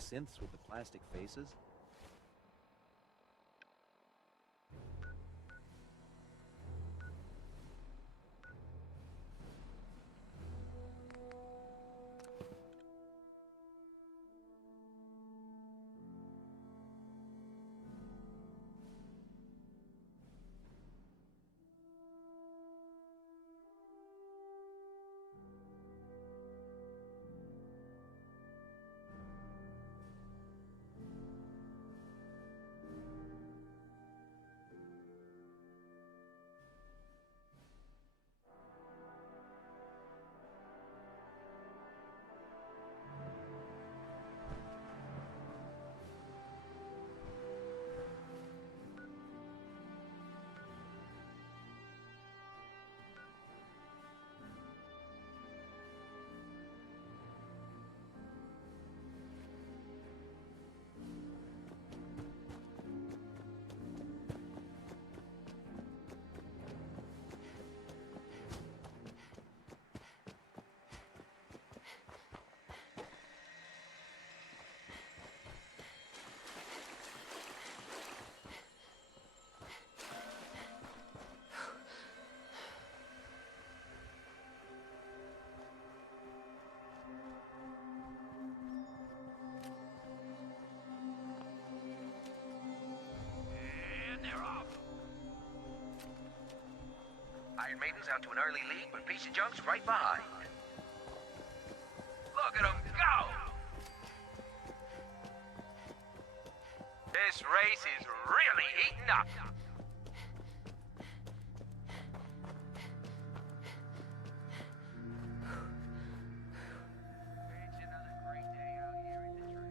synths with the plastic faces? Iron Maiden's out to an early lead, but Piece of Junk's right behind. Look at them go! This race is really heating up. It's another great day out here in the track.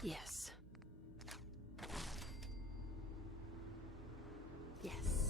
Yes. Yes.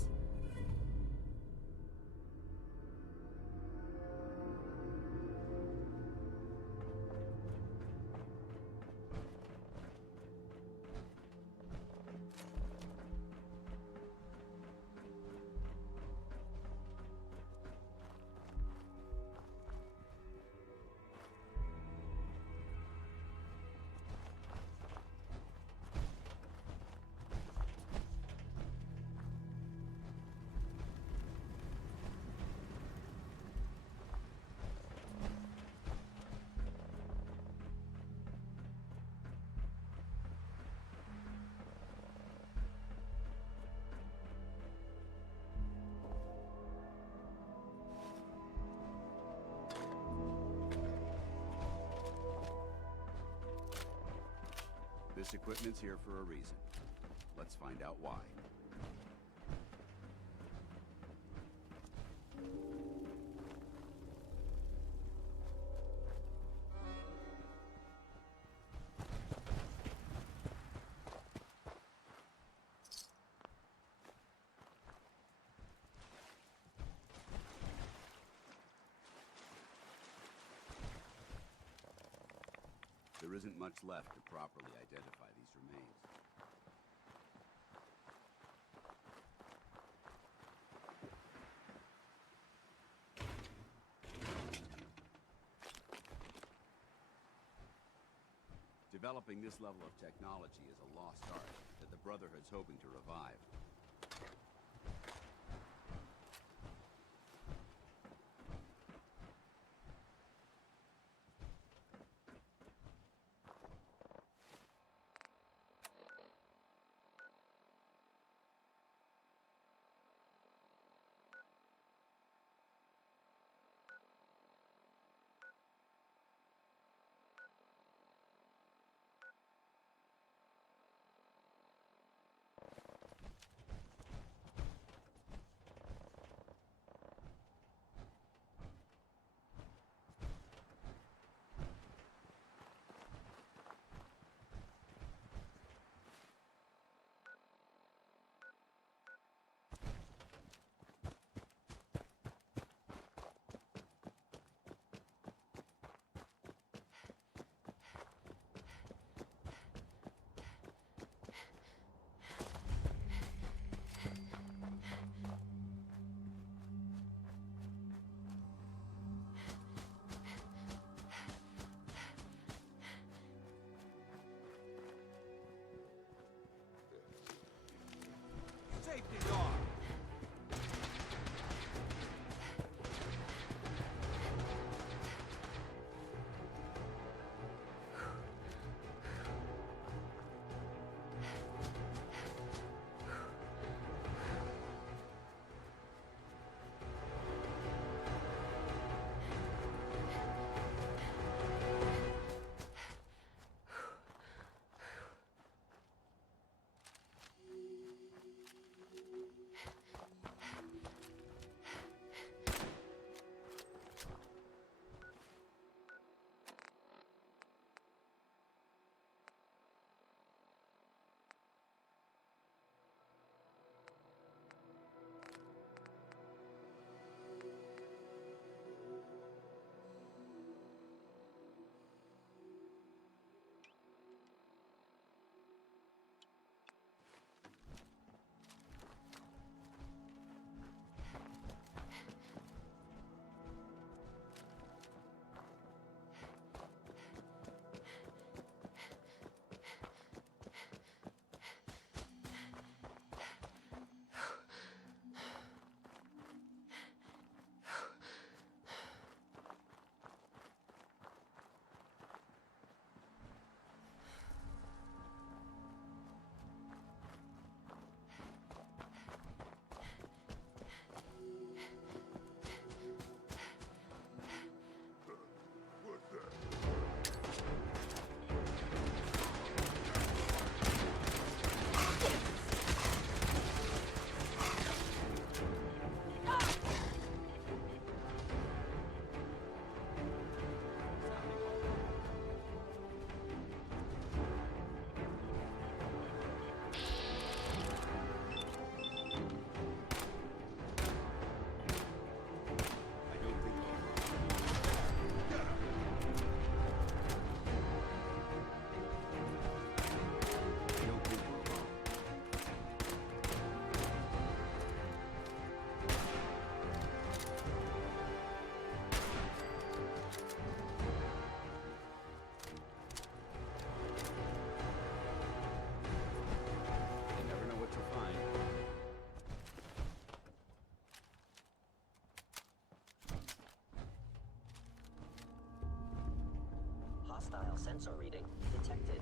This equipment's here for a reason. Let's find out why. There isn't much left to properly identify these remains. Developing this level of technology is a lost art that the Brotherhood's hoping to revive. Safety door! hostile sensor reading detected.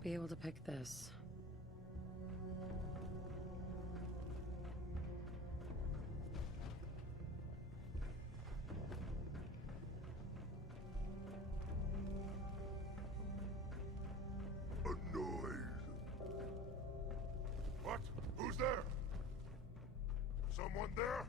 won't be able to pick this. What? Who's there? Someone there?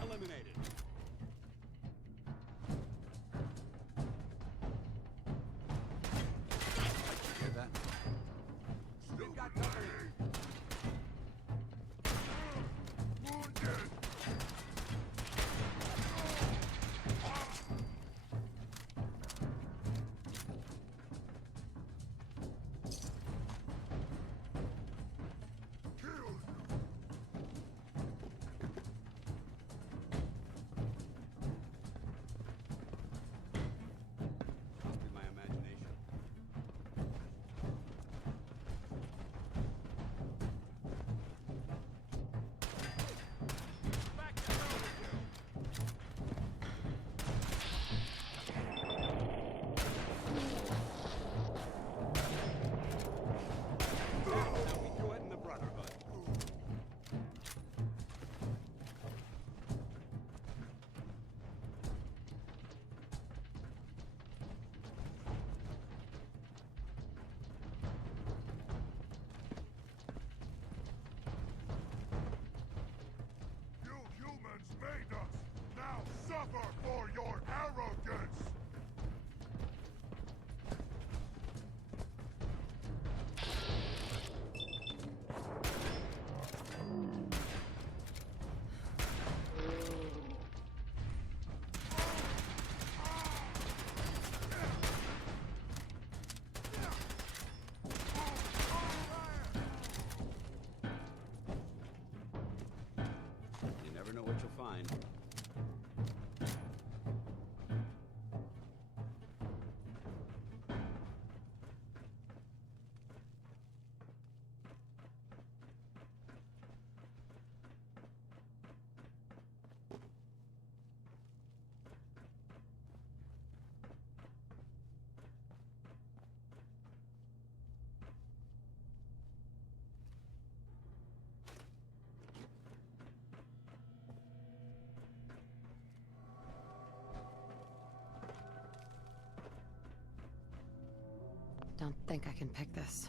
Eliminated. Hear that? Still got company. Wounded. Killed. Must be my imagination. Back to overkill. Now we do it in the Brotherhood. You humans made us. Now suffer for your arrogance. You never know what you'll find. Don't think I can pick this.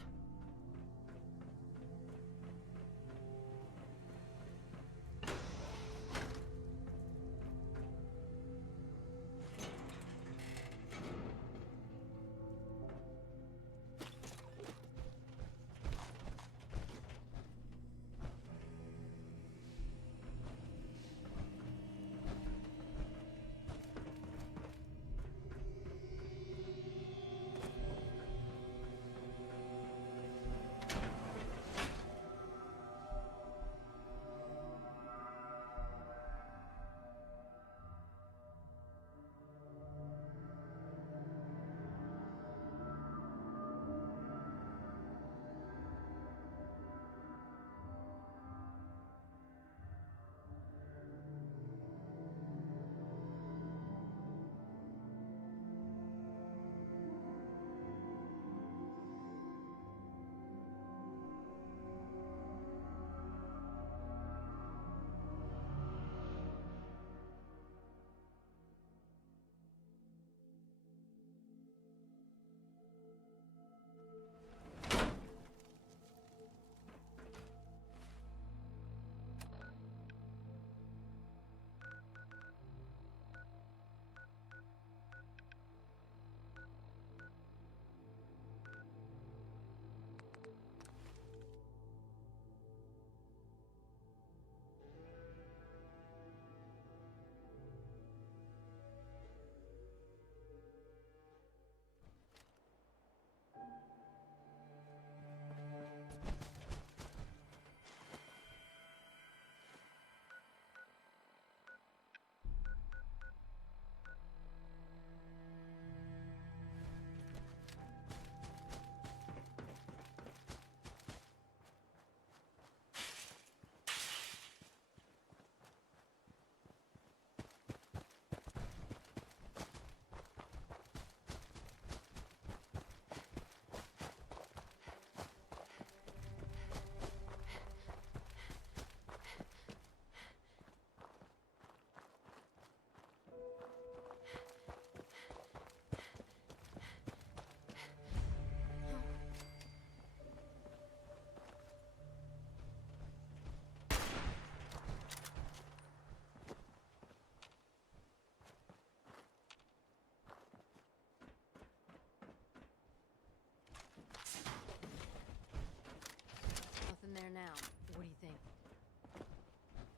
there now. What do you think?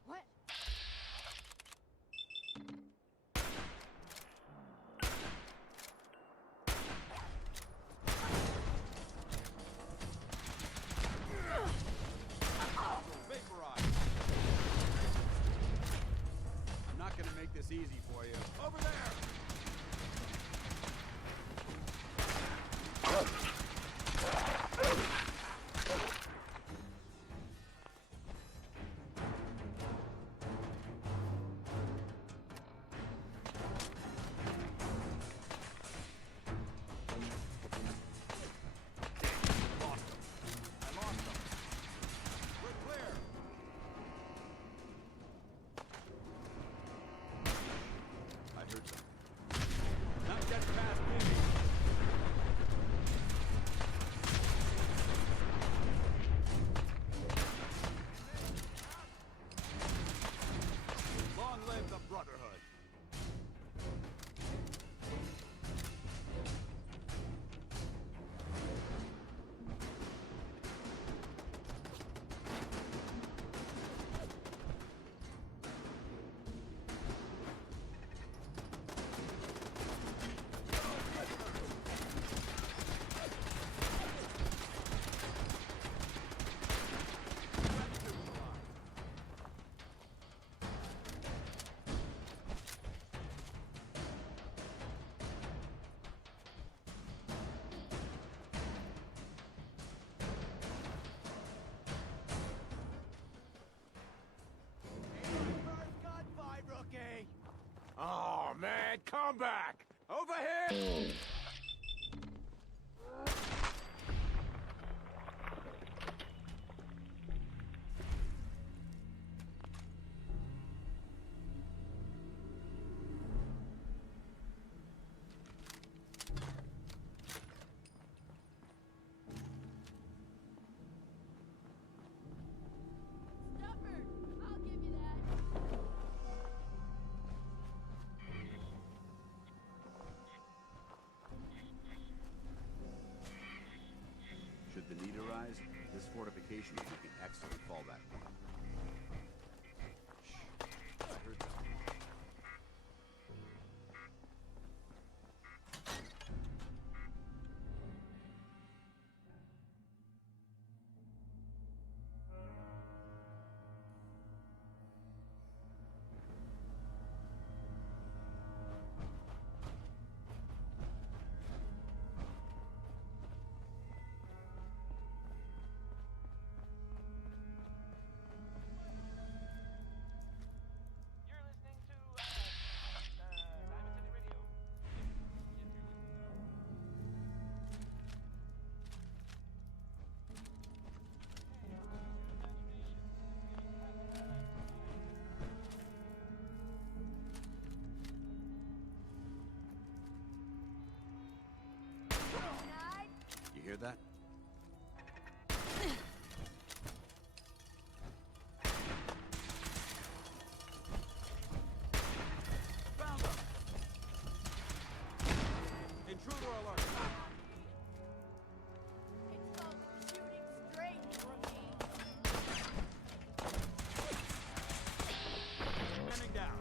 What? Vaporize. I'm not gonna make this easy for you. Over there! Oh, man, come back! Over here! Should the need arise, this fortification will be an excellent fallback point. Shh. I heard something. You're listening to Diamond City Radio. You hear that? Found them! Intruder alert! It's called shooting straight, rookie. Standing down.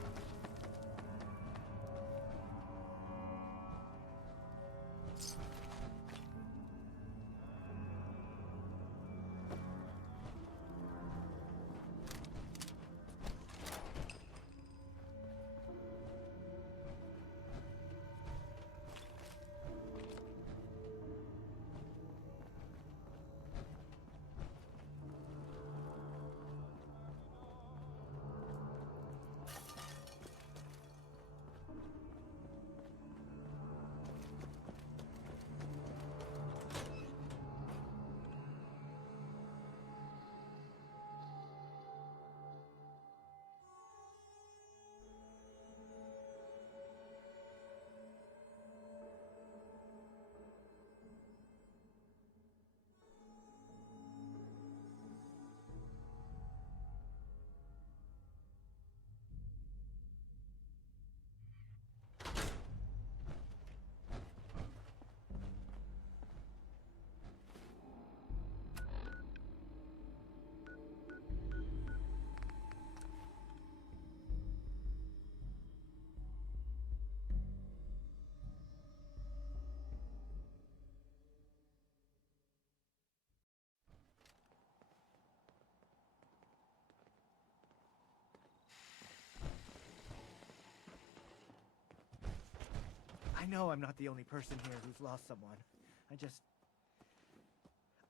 I know I'm not the only person here who's lost someone.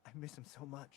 I miss him so much.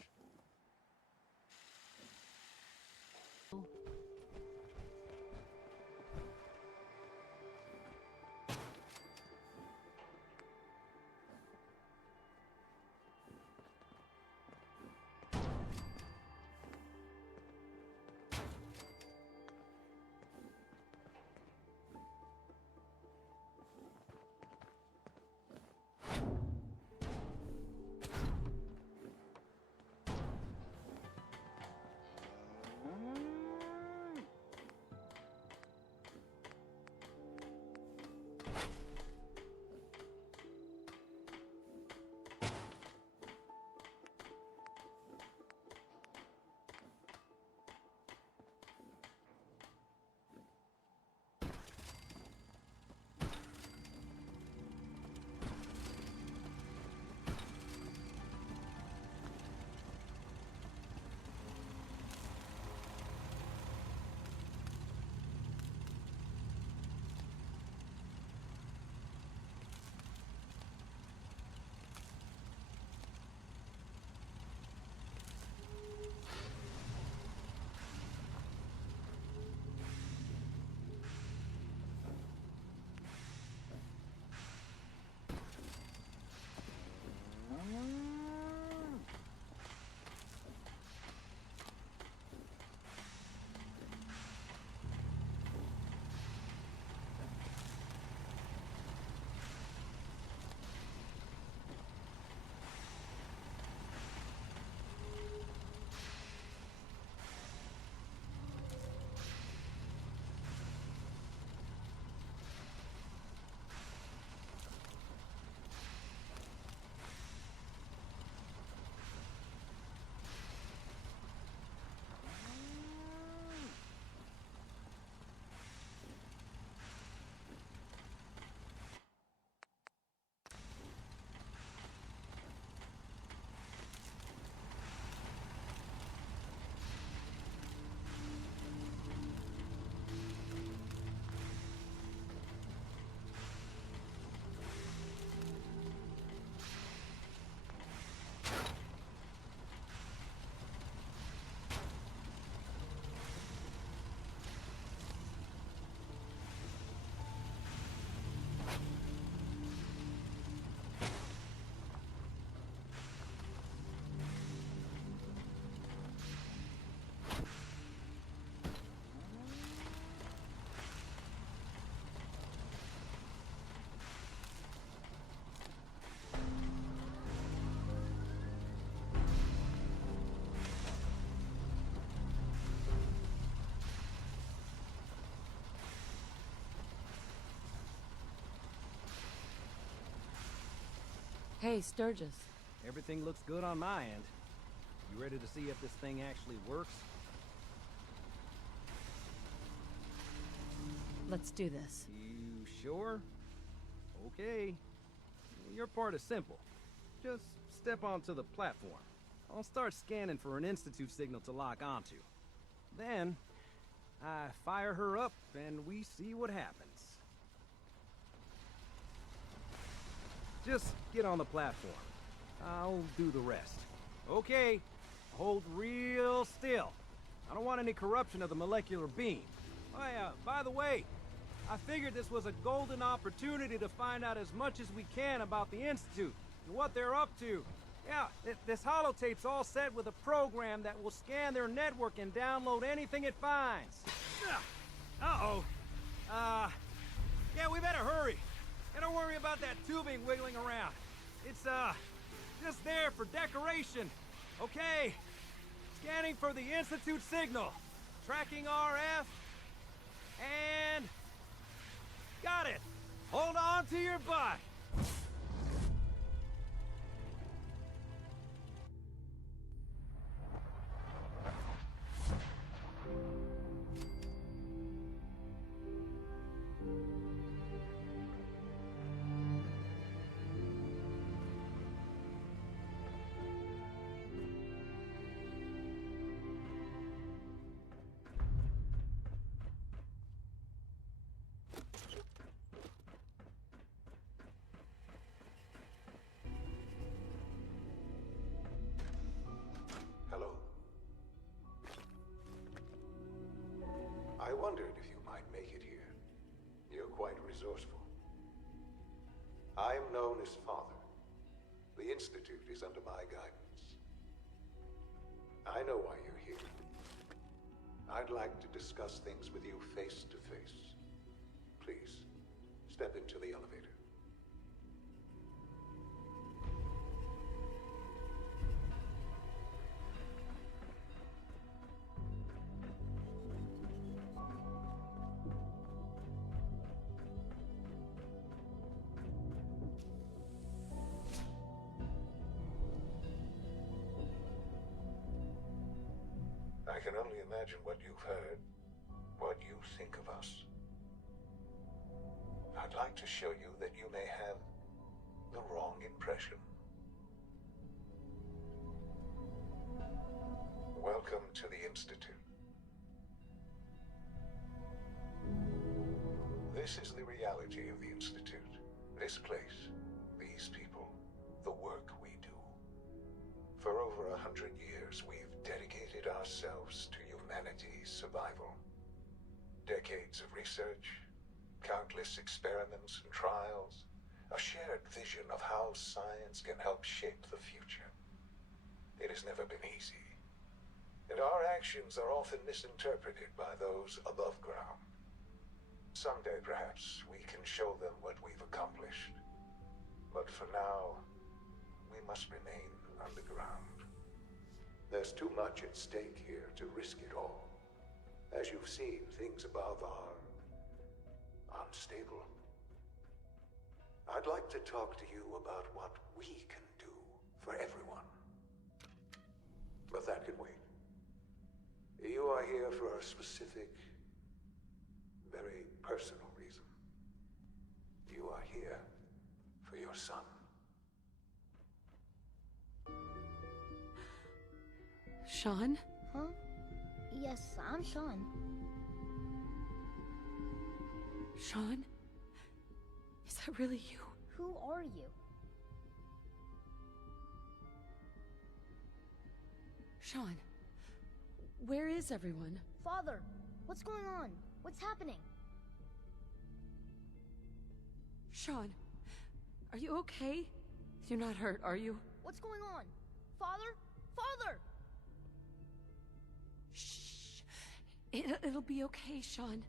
Hey, Sturgis. Everything looks good on my end. You ready to see if this thing actually works? Let's do this. You sure? Okay. Your part is simple. Just step onto the platform. I'll start scanning for an Institute signal to lock onto. Then, I fire her up and we see what happens. Just get on the platform. I'll do the rest. Okay, hold real still. I don't want any corruption of the molecular beam. Oh yeah, by the way, I figured this was a golden opportunity to find out as much as we can about the Institute and what they're up to. Yeah, this holotape's all set with a program that will scan their network and download anything it finds. Uh-oh. Yeah, we better hurry. And don't worry about that tubing wiggling around. It's, just there for decoration. Okay. Scanning for the Institute signal. Tracking RF. And... got it. Hold on to your butt. resourceful. I am known as Father. The Institute is under my guidance. I know why you're here. I'd like to discuss things with you face to face. Please, step into the elevator. I can only imagine what you've heard, what you think of us. I'd like to show you that you may have the wrong impression. Welcome to the Institute. This is the reality of the Institute. This place, these people, the work we do. For over 100 years, we've dedicated ourselves to humanity's survival. Decades of research, countless experiments and trials, a shared vision of how science can help shape the future. It has never been easy, and our actions are often misinterpreted by those above ground. Someday, perhaps, we can show them what we've accomplished. But for now, we must remain underground. There's too much at stake here to risk it all. As you've seen, things above are unstable. I'd like to talk to you about what we can do for everyone. But that can wait. You are here for a specific, very personal reason. You are here for your son. Sean? Huh? Yes, I'm Sean. Sean? Is that really you? Who are you? Sean, where is everyone? Father, what's going on? What's happening? Sean, are you okay? You're not hurt, are you? What's going on? Father? Father! Shh. It'll be okay, Sean.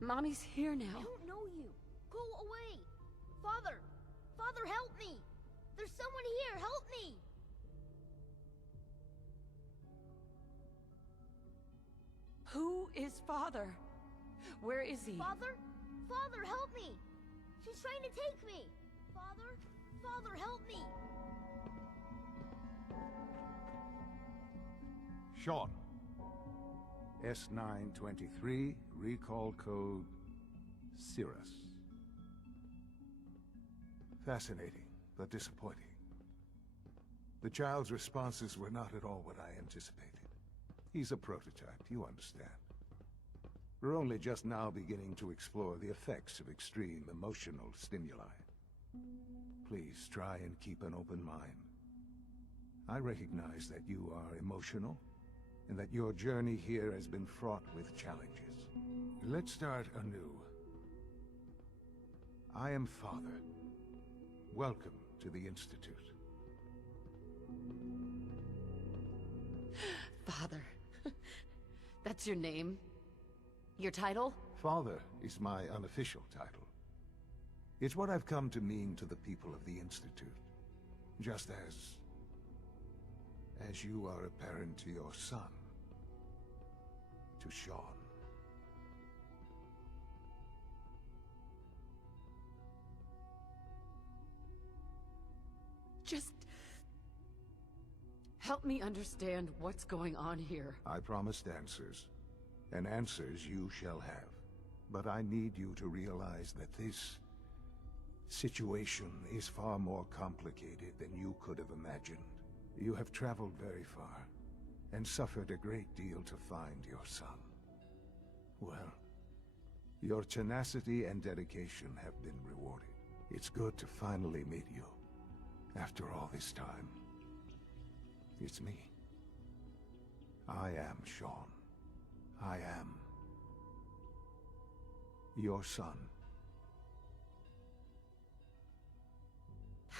Mommy's here I now. don't know you. Go away. Father! Father, help me! There's someone here, help me! Who is Father? Where is he? Father? Father, help me! She's trying to take me! Father? Father, help me! Sean. S923, recall code Cirrus. Fascinating, but disappointing. The child's responses were not at all what I anticipated. He's a prototype, you understand. We're only just now beginning to explore the effects of extreme emotional stimuli. Please try and keep an open mind. I recognize that you are emotional, and that your journey here has been fraught with challenges. Let's start anew. I am Father. Welcome to the Institute. Father. That's your name? Your title? Father is my unofficial title. It's what I've come to mean to the people of the Institute. Just as you are a parent to your son. To Sean. Just help me understand what's going on here. I promised answers, and answers you shall have. But I need you to realize that this situation is far more complicated than you could have imagined. You have traveled very far, and suffered a great deal to find your son. Well, your tenacity and dedication have been rewarded. It's good to finally meet you, after all this time. It's me. I am Sean. I am your son.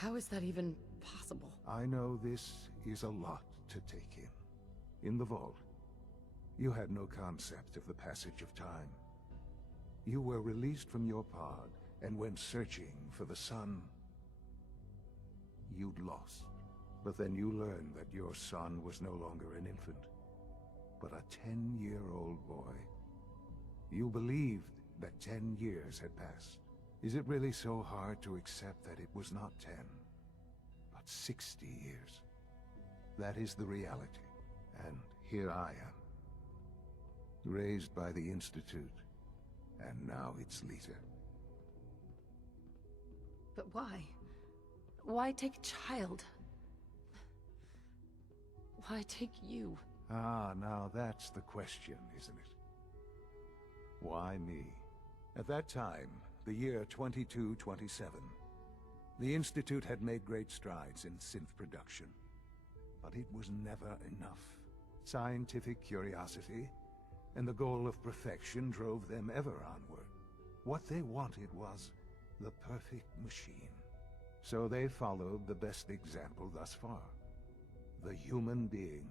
How is that even possible? I know this is a lot to take in. In the vault, you had no concept of the passage of time. You were released from your pod and went searching for the son you'd lost. But then you learned that your son was no longer an infant, but a 10-year-old boy. You believed that 10 years had passed. Is it really so hard to accept that it was not 10, but 60 years? That is the reality, and here I am. Raised by the Institute, and now its leader. But why? Why take a child? Why take you? Ah, now that's the question, isn't it? Why me? At that time, the year 2227, the Institute had made great strides in synth production. But it was never enough. Scientific curiosity and the goal of perfection drove them ever onward. What they wanted was the perfect machine. So they followed the best example thus far. The human being.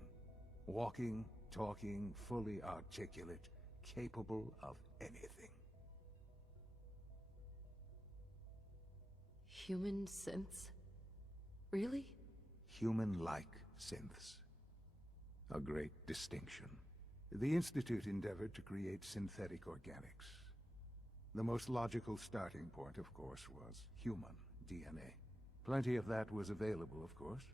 Walking, talking, fully articulate, capable of anything. Human synths? Really? Human-like synths. A great distinction. The Institute endeavored to create synthetic organics. The most logical starting point, of course, was human DNA. Plenty of that was available, of course.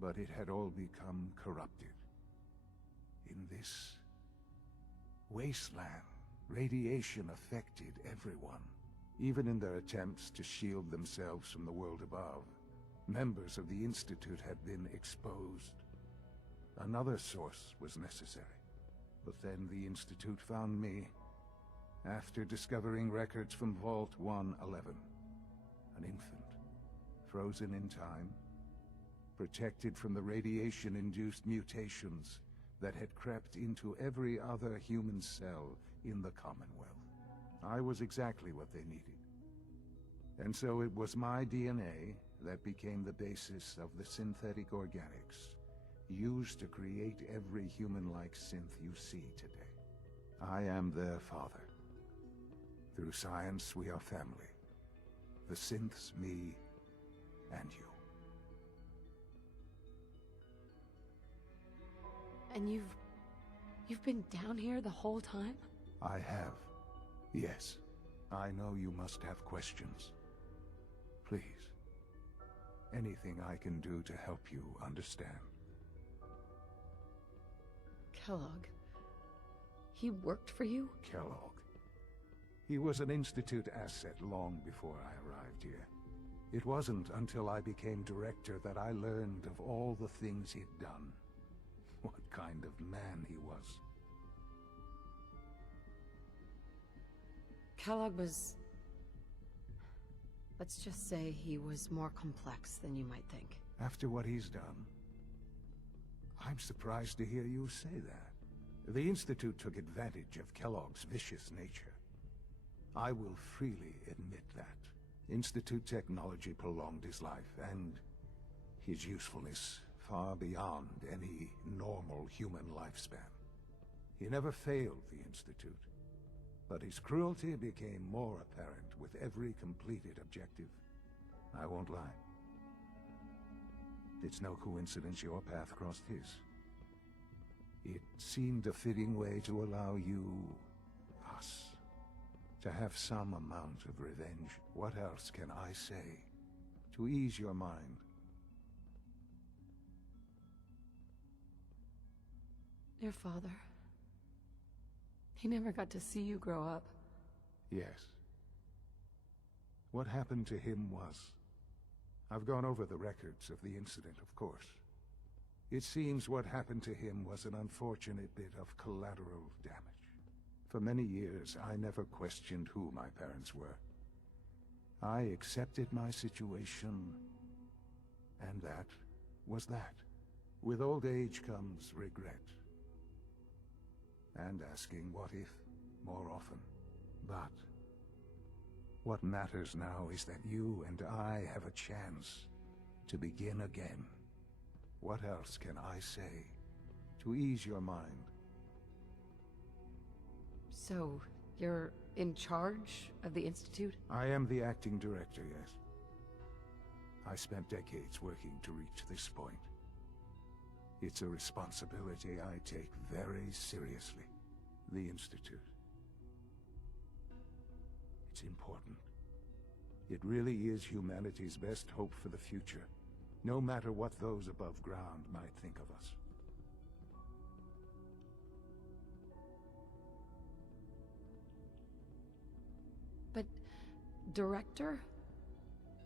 But it had all become corrupted. In this wasteland, radiation affected everyone. Even in their attempts to shield themselves from the world above, members of the Institute had been exposed. Another source was necessary. But then the Institute found me, after discovering records from Vault 111. An infant, frozen in time, protected from the radiation-induced mutations that had crept into every other human cell in the Commonwealth. I was exactly what they needed. And so it was my DNA that became the basis of the synthetic organics used to create every human-like synth you see today. I am their father. Through science, we are family. The synths, me, and you. And you've been down here the whole time? I have. Yes. I know you must have questions. Please. Anything I can do to help you understand. Kellogg. He worked for you? Kellogg. He was an Institute asset long before I arrived here. It wasn't until I became director that I learned of all the things he'd done. What kind of man he was. Kellogg was... let's just say he was more complex than you might think. After what he's done, I'm surprised to hear you say that. The Institute took advantage of Kellogg's vicious nature. I will freely admit that. Institute technology prolonged his life, and his usefulness far beyond any normal human lifespan. He never failed the Institute, but his cruelty became more apparent with every completed objective. I won't lie. It's no coincidence your path crossed his. It seemed a fitting way to allow you, us, to have some amount of revenge. What else can I say to ease your mind? Your father. He never got to see you grow up. Yes. What happened to him was... I've gone over the records of the incident, of course. It seems what happened to him was an unfortunate bit of collateral damage. For many years, I never questioned who my parents were. I accepted my situation, and that was that. With old age comes regret. And asking what if more often. But What matters now is that you and I have a chance to begin again. What else can I say to ease your mind? So, you're in charge of the Institute? I am the acting director, yes. I spent decades working to reach this point. It's a responsibility I take very seriously. The Institute. It's important. It really is humanity's best hope for the future, no matter what those above ground might think of us. But, Director?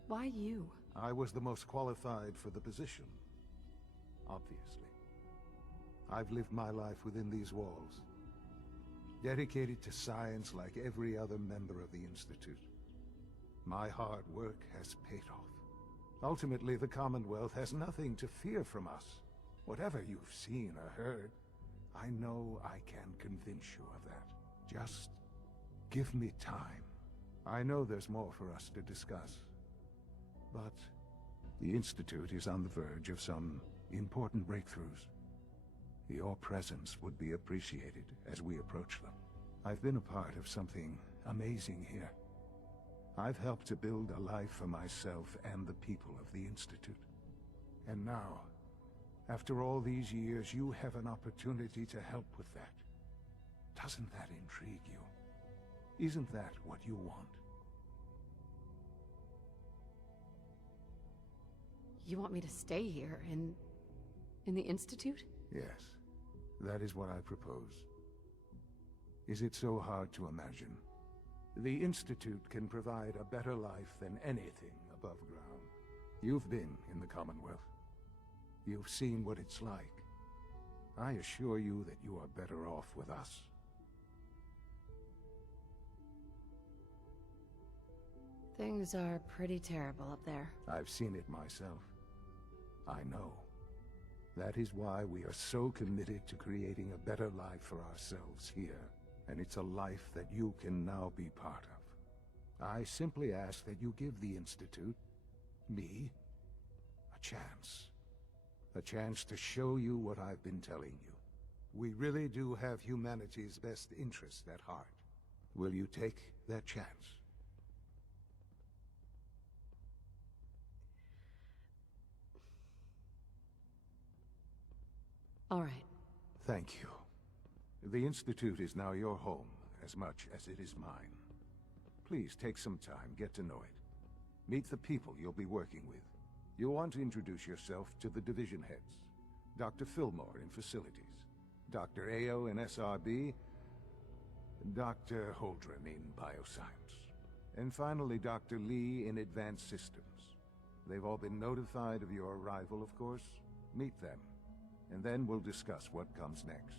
Why you? I was the most qualified for the position, obviously. I've lived my life within these walls, dedicated to science like every other member of the Institute. My hard work has paid off. Ultimately, the Commonwealth has nothing to fear from us. Whatever you've seen or heard, I know I can convince you of that. Just give me time. I know there's more for us to discuss. But the Institute is on the verge of some important breakthroughs. Your presence would be appreciated as we approach them. I've been a part of something amazing here. I've helped to build a life for myself and the people of the Institute. And now, after all these years, you have an opportunity to help with that. Doesn't that intrigue you? Isn't that what you want? You want me to stay here, in the Institute? Yes, that is what I propose. Is it so hard to imagine? The Institute can provide a better life than anything above ground. You've been in the Commonwealth. You've seen what it's like. I assure you that you are better off with us. Things are pretty terrible up there. I've seen it myself. I know. That is why we are so committed to creating a better life for ourselves here. And it's a life that you can now be part of. I simply ask that you give the Institute, me, a chance. A chance to show you what I've been telling you. We really do have humanity's best interest at heart. Will you take that chance? All right. Thank you. The Institute is now your home, as much as it is mine. Please take some time, get to know it. Meet the people you'll be working with. You'll want to introduce yourself to the division heads. Dr. Fillmore in Facilities, Dr. Ayo in SRB, Dr. Holdren in Bioscience, and finally Dr. Lee in Advanced Systems. They've all been notified of your arrival, of course. Meet them, and then we'll discuss what comes next.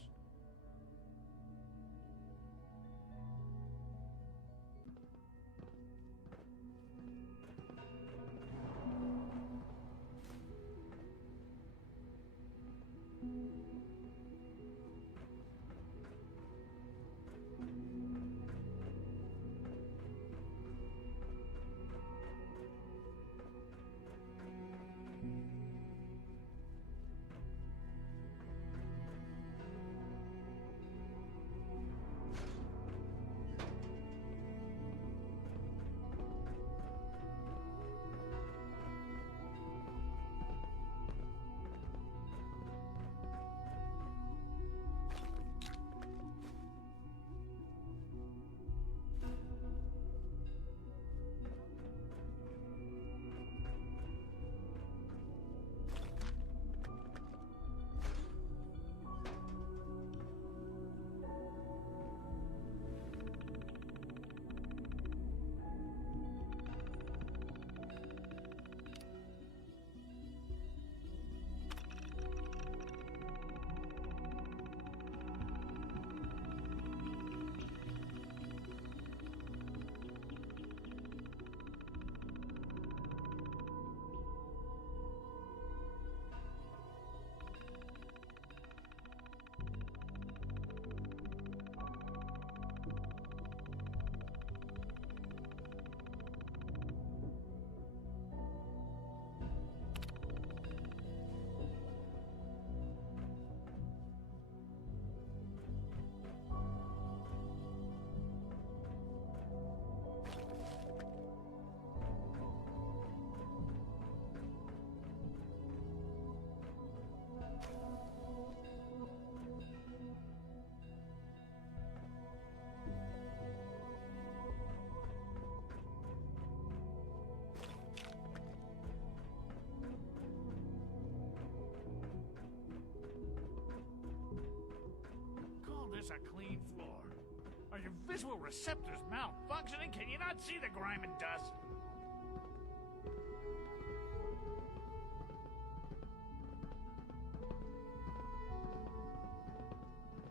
your visual receptors malfunctioning? Can you not see the grime and dust?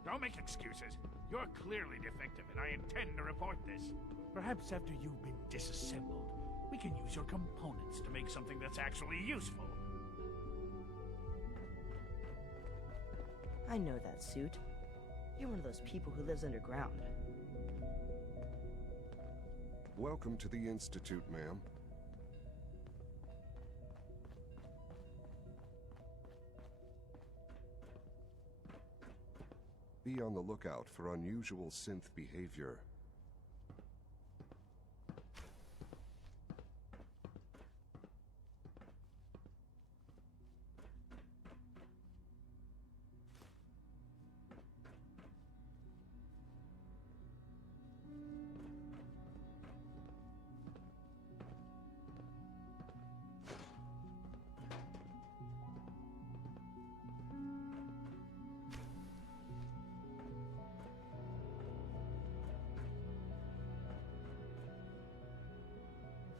Don't make excuses. You're clearly defective, and I intend to report this. Perhaps after you've been disassembled, we can use your components to make something that's actually useful. I know that suit. You're one of those people who lives underground. Welcome to the Institute, ma'am. Be on the lookout for unusual synth behavior.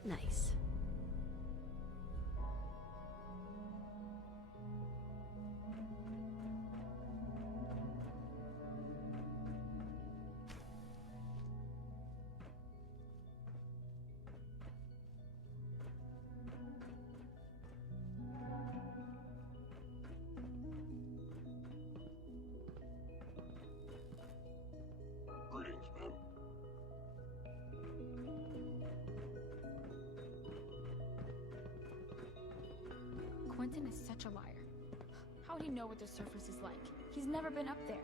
Nice. Greetings, ma'am. Quentin is such a liar. How would he know what the surface is like? He's never been up there.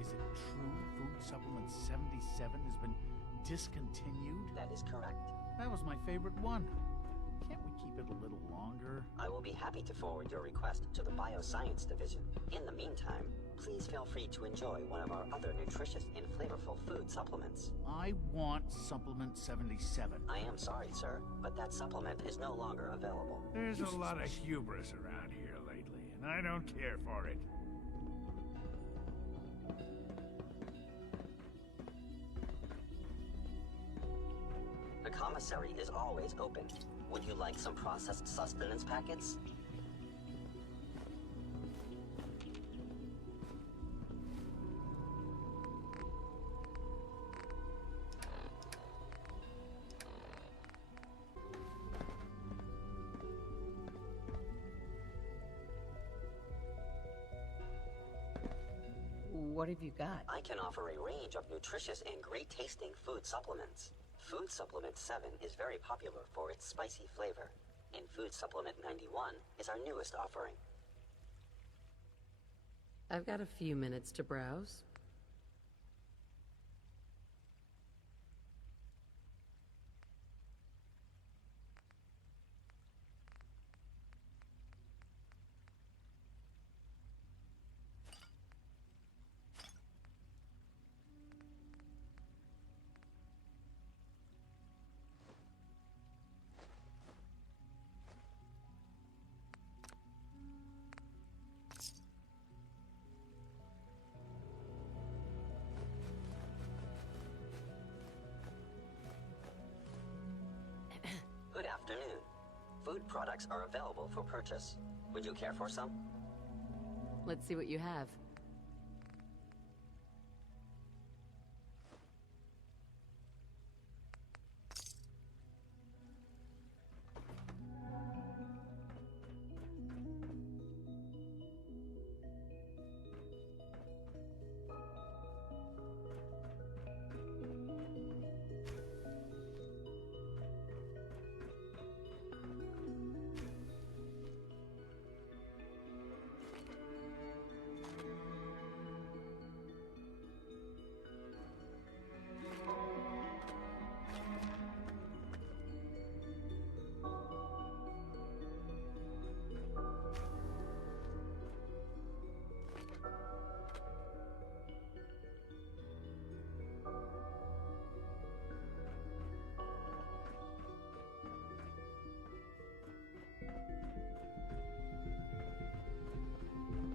Is it true Food Supplement 77 has been discontinued? That is correct. That was my favorite one. Can't we keep it a little longer? I will be happy to forward your request to the Bioscience Division. In the meantime, please feel free to enjoy one of our other nutritious and flavorful food supplements. I want Supplement 77. I am sorry, sir, but that supplement is no longer available. There's a lot of hubris around here lately, and I don't care for it. commissary is always open. Would you like some processed sustenance packets? What have you got? I can offer a range of nutritious and great-tasting food supplements. Food Supplement 7 is very popular for its spicy flavor, and Food Supplement 91 is our newest offering. I've got a few minutes to browse. Good afternoon. Food products are available for purchase. Would you care for some? Let's see what you have.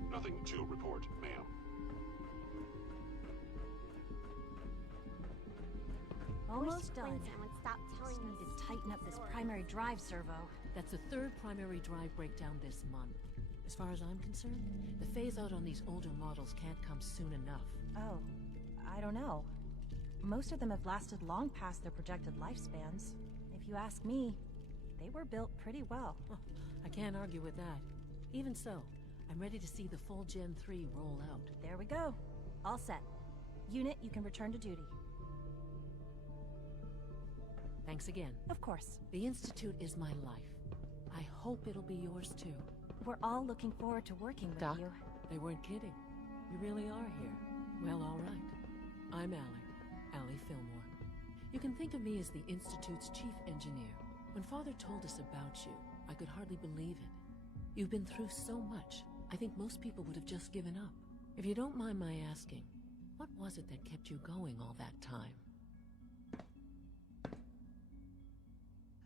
Nothing to report, ma'am. Almost done. Just need to tighten up this primary drive servo. That's the third primary drive breakdown this month. As far as I'm concerned, the phase-out on these older models can't come soon enough. Oh, I don't know. Most of them have lasted long past their projected lifespans. If you ask me, they were built pretty well. I can't argue with that. Even so, I'm ready to see the full Gen 3 roll out. There we go. All set. Unit, you can return to duty. Thanks again. Of course. The Institute is my life. I hope it'll be yours too. We're all looking forward to working with Doc, you. They weren't kidding. You really are here. Well, all right. I'm Allie Fillmore. You can think of me as the Institute's chief engineer. When Father told us about you, I could hardly believe it. You've been through so much, I think most people would have just given up. If you don't mind my asking, what was it that kept you going all that time?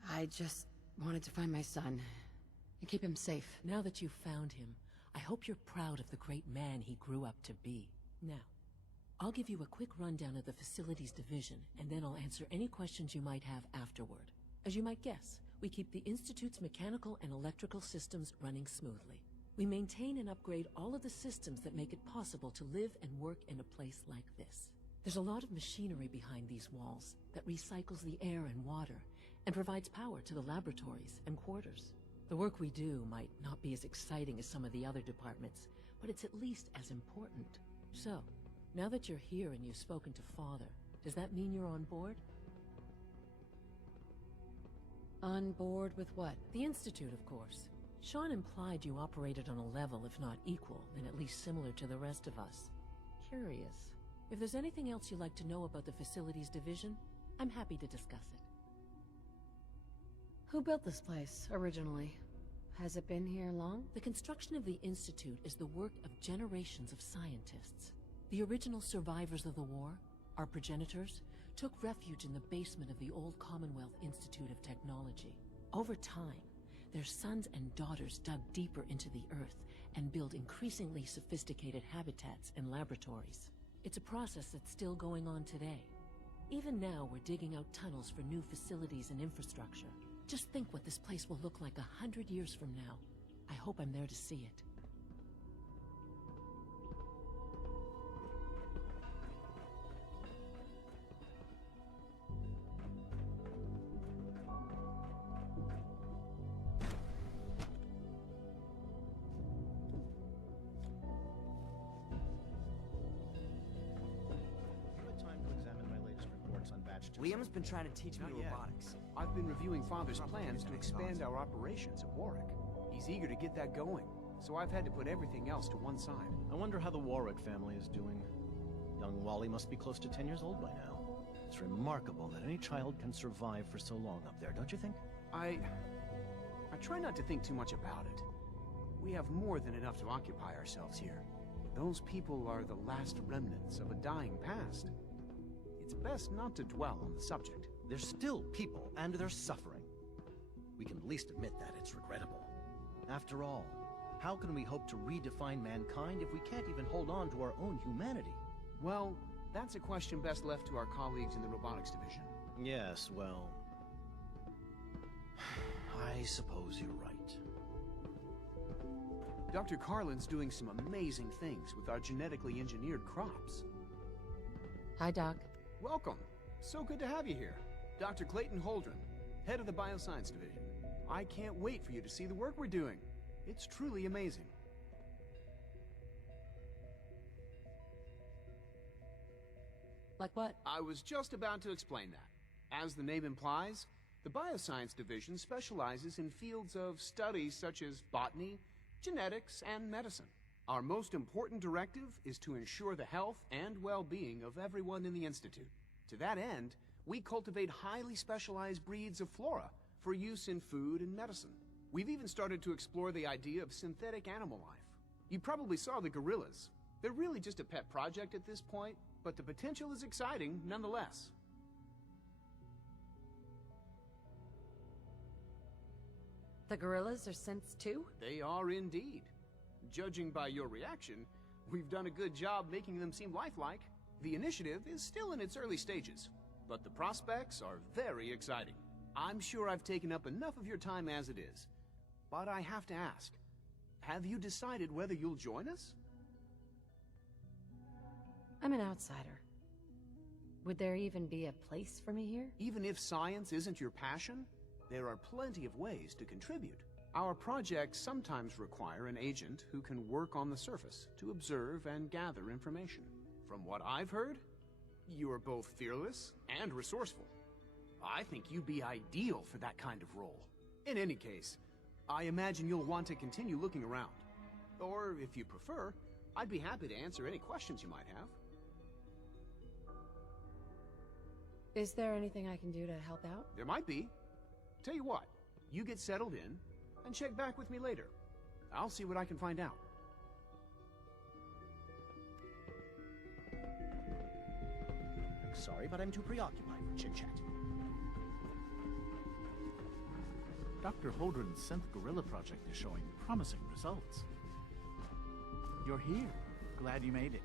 I just wanted to find my son and keep him safe. Now that you've found him, I hope you're proud of the great man he grew up to be. Now, I'll give you a quick rundown of the Facilities Division, and then I'll answer any questions you might have afterward. As you might guess, we keep the Institute's mechanical and electrical systems running smoothly. We maintain and upgrade all of the systems that make it possible to live and work in a place like this. There's a lot of machinery behind these walls that recycles the air and water and provides power to the laboratories and quarters. The work we do might not be as exciting as some of the other departments, but it's at least as important. So, now that you're here and you've spoken to Father, does that mean you're on board? On board with what? The Institute, of course. Sean implied you operated on a level, if not equal, then at least similar to the rest of us. Curious. If there's anything else you'd like to know about the Facilities Division, I'm happy to discuss it. Who built this place, originally? Has it been here long? The construction of the Institute is the work of generations of scientists. The original survivors of the war, our progenitors, took refuge in the basement of the old Commonwealth Institute of Technology. Over time, their sons and daughters dug deeper into the Earth and built increasingly sophisticated habitats and laboratories. It's a process that's still going on today. Even now, we're digging out tunnels for new facilities and infrastructure. Just think what this place will look like 100 years from now. I hope I'm there to see it. Liam's been trying to teach me robotics. I've been reviewing Father's plans to expand our operations at Warwick. He's eager to get that going, so I've had to put everything else to one side. I wonder how the Warwick family is doing. Young Wally must be close to 10 years old by now. It's remarkable that any child can survive for so long up there, don't you think? I try not to think too much about it. We have more than enough to occupy ourselves here. Those people are the last remnants of a dying past. It's best not to dwell on the subject. They're still people, and they're suffering. We can at least admit that it's regrettable. After all, how can we hope to redefine mankind if we can't even hold on to our own humanity? Well, that's a question best left to our colleagues in the robotics division. Yes, well... I suppose you're right. Dr. Carlin's doing some amazing things with our genetically engineered crops. Hi, Doc. Welcome. So good to have you here. Dr. Clayton Holdren, head of the Bioscience Division. I can't wait for you to see the work we're doing. It's truly amazing. Like what? I was just about to explain that. As the name implies, the Bioscience Division specializes in fields of study such as botany, genetics, and medicine. Our most important directive is to ensure the health and well-being of everyone in the Institute. To that end, we cultivate highly specialized breeds of flora for use in food and medicine. We've even started to explore the idea of synthetic animal life. You probably saw the gorillas. They're really just a pet project at this point, but the potential is exciting nonetheless. The gorillas are synths too? They are indeed. Judging by your reaction, we've done a good job making them seem lifelike. The initiative is still in its early stages, but the prospects are very exciting. I'm sure I've taken up enough of your time as it is, but I have to ask, have you decided whether you'll join us? I'm an outsider. Would there even be a place for me here? Even if science isn't your passion, there are plenty of ways to contribute. Our projects sometimes require an agent who can work on the surface to observe and gather information. From what I've heard, you are both fearless and resourceful. I think you'd be ideal for that kind of role. In any case, I imagine you'll want to continue looking around. Or, if you prefer, I'd be happy to answer any questions you might have. Is there anything I can do to help out? There might be. Tell you what, you get settled in, and check back with me later. I'll see what I can find out. Sorry, but I'm too preoccupied for chit-chat. Dr. Holdren's Synth Gorilla project is showing promising results. You're here. Glad you made it.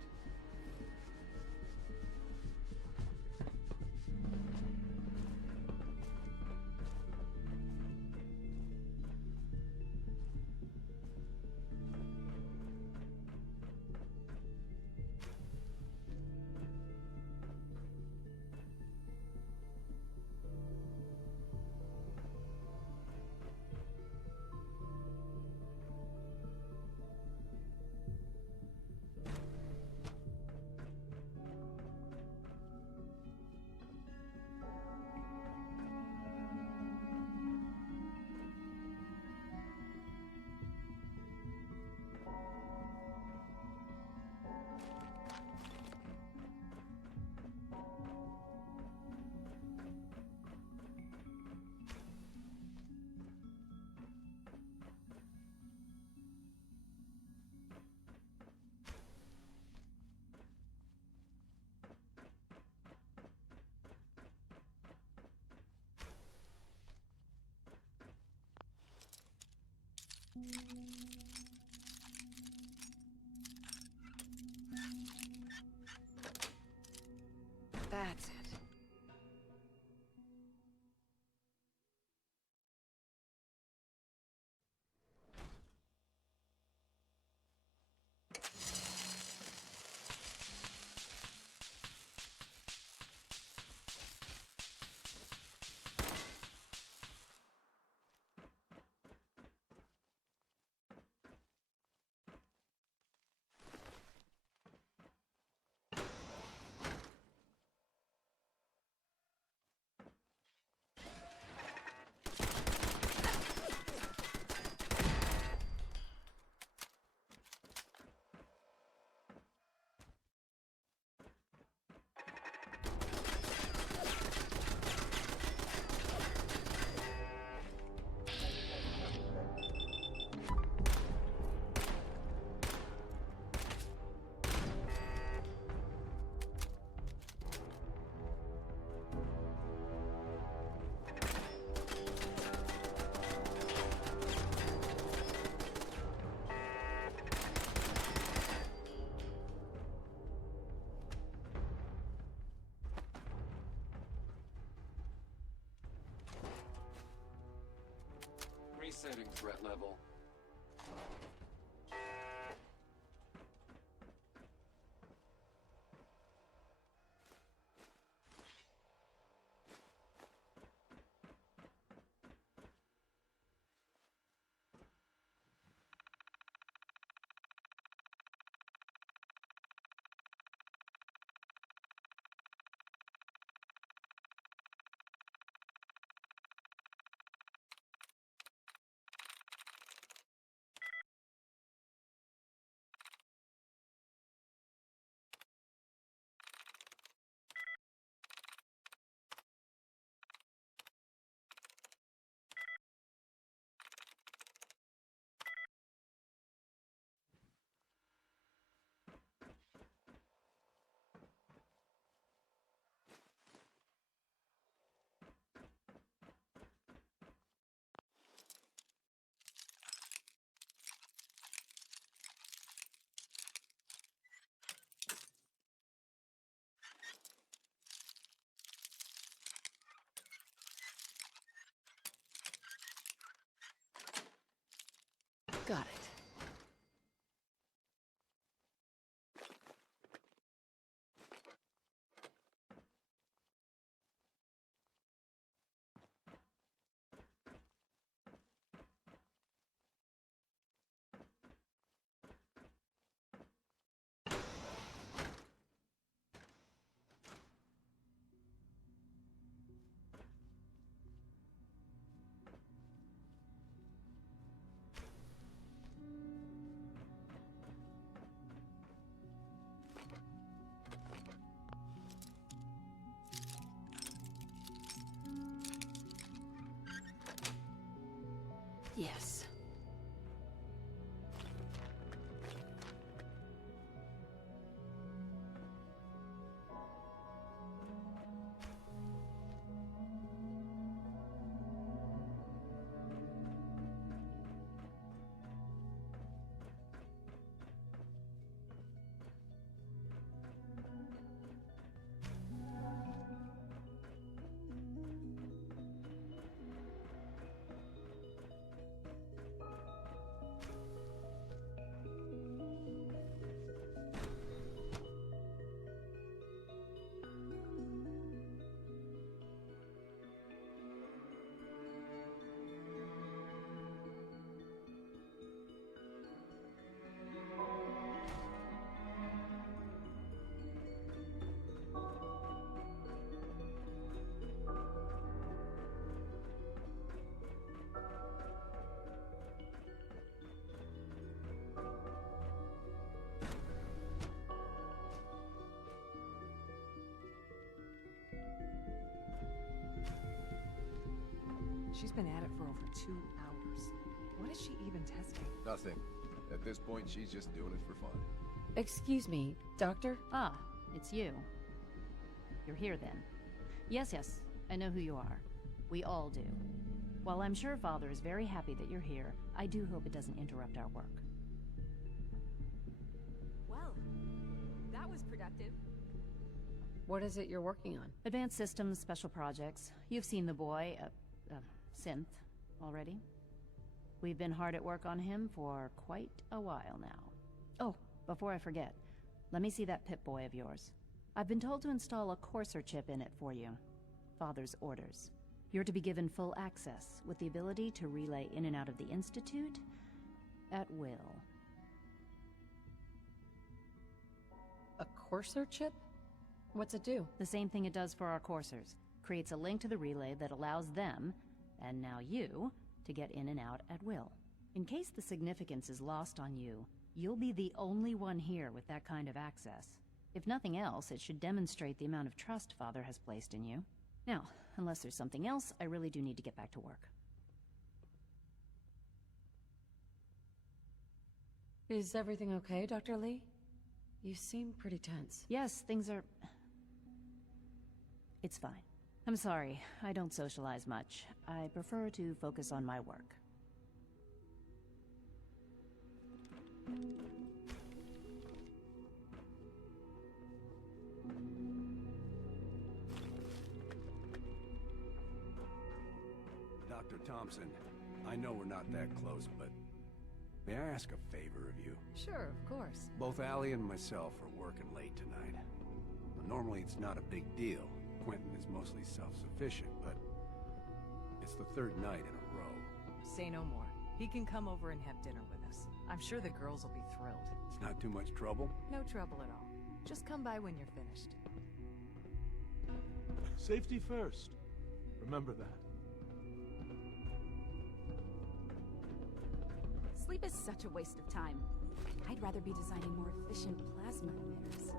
That's it. Resetting threat level. Got it. Yes. She's been at it for over 2 hours. What is she even testing? Nothing. At this point, she's just doing it for fun. Excuse me, Doctor? Ah, it's you. You're here then. Yes, I know who you are. We all do. While I'm sure Father is very happy that you're here, I do hope it doesn't interrupt our work. Well, that was productive. What is it you're working on? Advanced Systems, Special Projects. You've seen the boy, Synth, already. We've been hard at work on him for quite a while now. Oh, before I forget, let me see that Pip-Boy of yours. I've been told to install a Courser chip in it for you. Father's orders. You're to be given full access, with the ability to relay in and out of the Institute at will. A Courser chip? What's it do? The same thing it does for our coursers. Creates a link to the relay that allows them, and now you, to get in and out at will. In case the significance is lost on you, you'll be the only one here with that kind of access. If nothing else, it should demonstrate the amount of trust Father has placed in you. Now, unless there's something else, I really do need to get back to work. Is everything okay, Dr. Lee? You seem pretty tense. Yes, things are... It's fine. I'm sorry, I don't socialize much. I prefer to focus on my work. Dr. Thompson, I know we're not that close, but may I ask a favor of you? Sure, of course. Both Allie and myself are working late tonight. Normally it's not a big deal. Quentin is mostly self-sufficient, but it's the third night in a row. Say no more. He can come over and have dinner with us. I'm sure the girls will be thrilled. It's not too much trouble? No trouble at all. Just come by when you're finished. Safety first. Remember that. Sleep is such a waste of time. I'd rather be designing more efficient plasma emitters.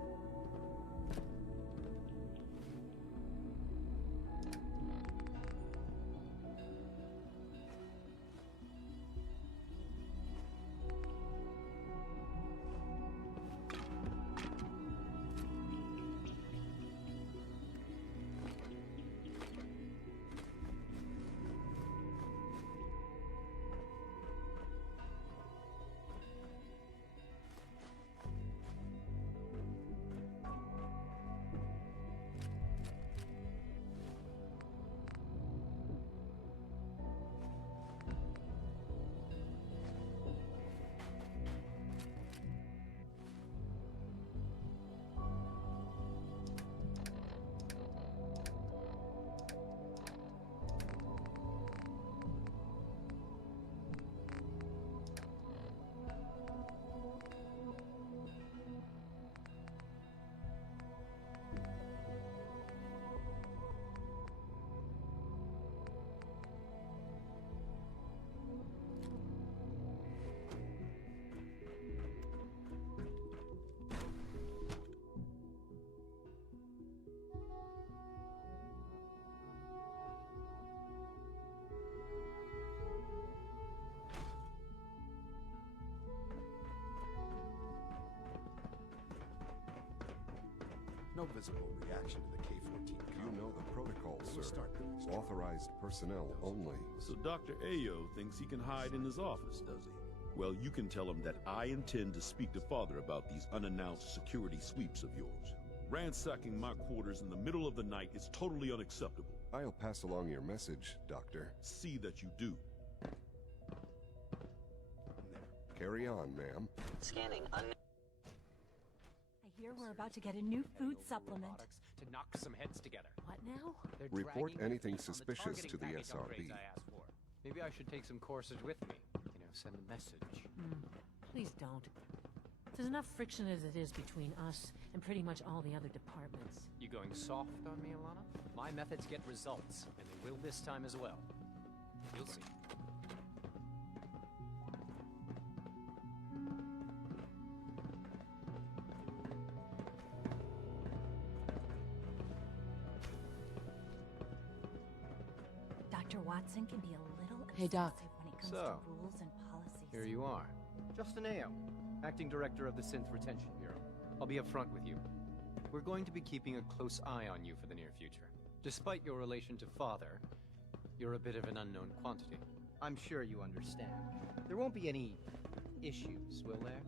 No visible reaction to the K-14. You know the protocol, sir. Authorized personnel only. So Dr. Ayo thinks he can hide in his office, does he? Well, you can tell him that I intend to speak to Father about these unannounced security sweeps of yours. Ransacking my quarters in the middle of the night is totally unacceptable. I'll pass along your message, Doctor. See that you do. Carry on, ma'am. Scanning I hear we're about to get a new food supplement. To knock some heads together. What now? Report anything suspicious to the SRB. Maybe I should take some courses with me. You know, send a message. Please don't. There's enough friction as it is between us and pretty much all the other departments. You going soft on me, Alana? My methods get results, and they will this time as well. You'll see. Dr. Watson can be a little Hey, Doc. obsessive when it comes So, to rules and policies. Here you are. Justin Ayo, Acting Director of the Synth Retention Bureau. I'll be upfront with you. We're going to be keeping a close eye on you for the near future. Despite your relation to Father, you're a bit of an unknown quantity. I'm sure you understand. There won't be any issues, will there?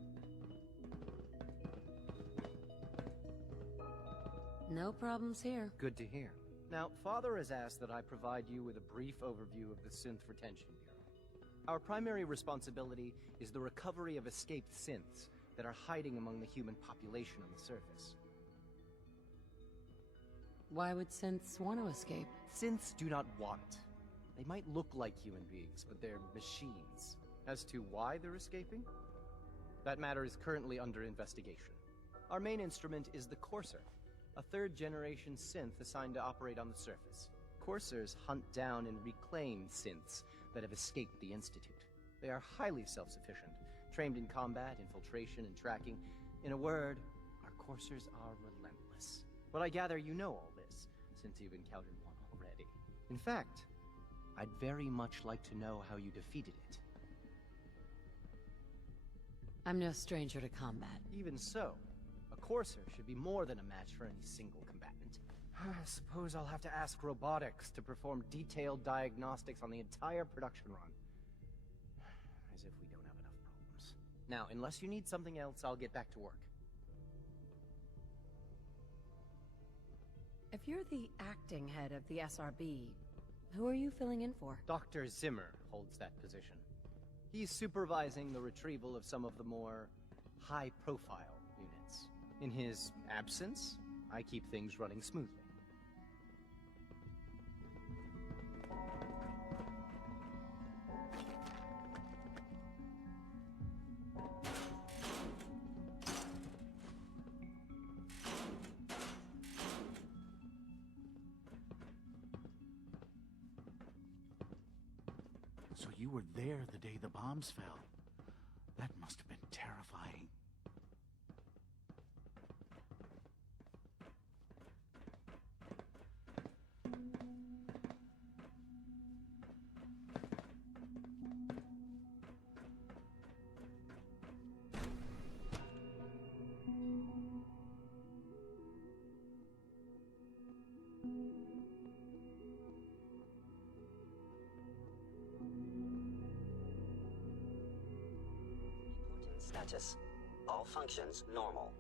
No problems here. Good to hear. Now, Father has asked that I provide you with a brief overview of the Synth Retention Bureau. Our primary responsibility is the recovery of escaped synths that are hiding among the human population on the surface. Why would synths want to escape? Synths do not want. They might look like human beings, but they're machines. As to why they're escaping? That matter is currently under investigation. Our main instrument is the Courser, a third-generation synth assigned to operate on the surface. Coursers hunt down and reclaim synths that have escaped the Institute. They are highly self-sufficient, trained in combat, infiltration, and tracking. In a word, our Coursers are relentless. But I gather you know all this, since you've encountered one already. In fact, I'd very much like to know how you defeated it. I'm no stranger to combat. Even so, a Courser should be more than a match for any single combatant. I suppose I'll have to ask robotics to perform detailed diagnostics on the entire production run. As if we don't have enough problems. Now, unless you need something else, I'll get back to work. If you're the acting head of the SRB, Who are you filling in for? Dr. Zimmer holds that position. He's supervising the retrieval of some of the more high-profile units. In his absence, I keep things running smoothly. So you were there the day the bombs fell. That must have been terrifying. Status. All functions normal.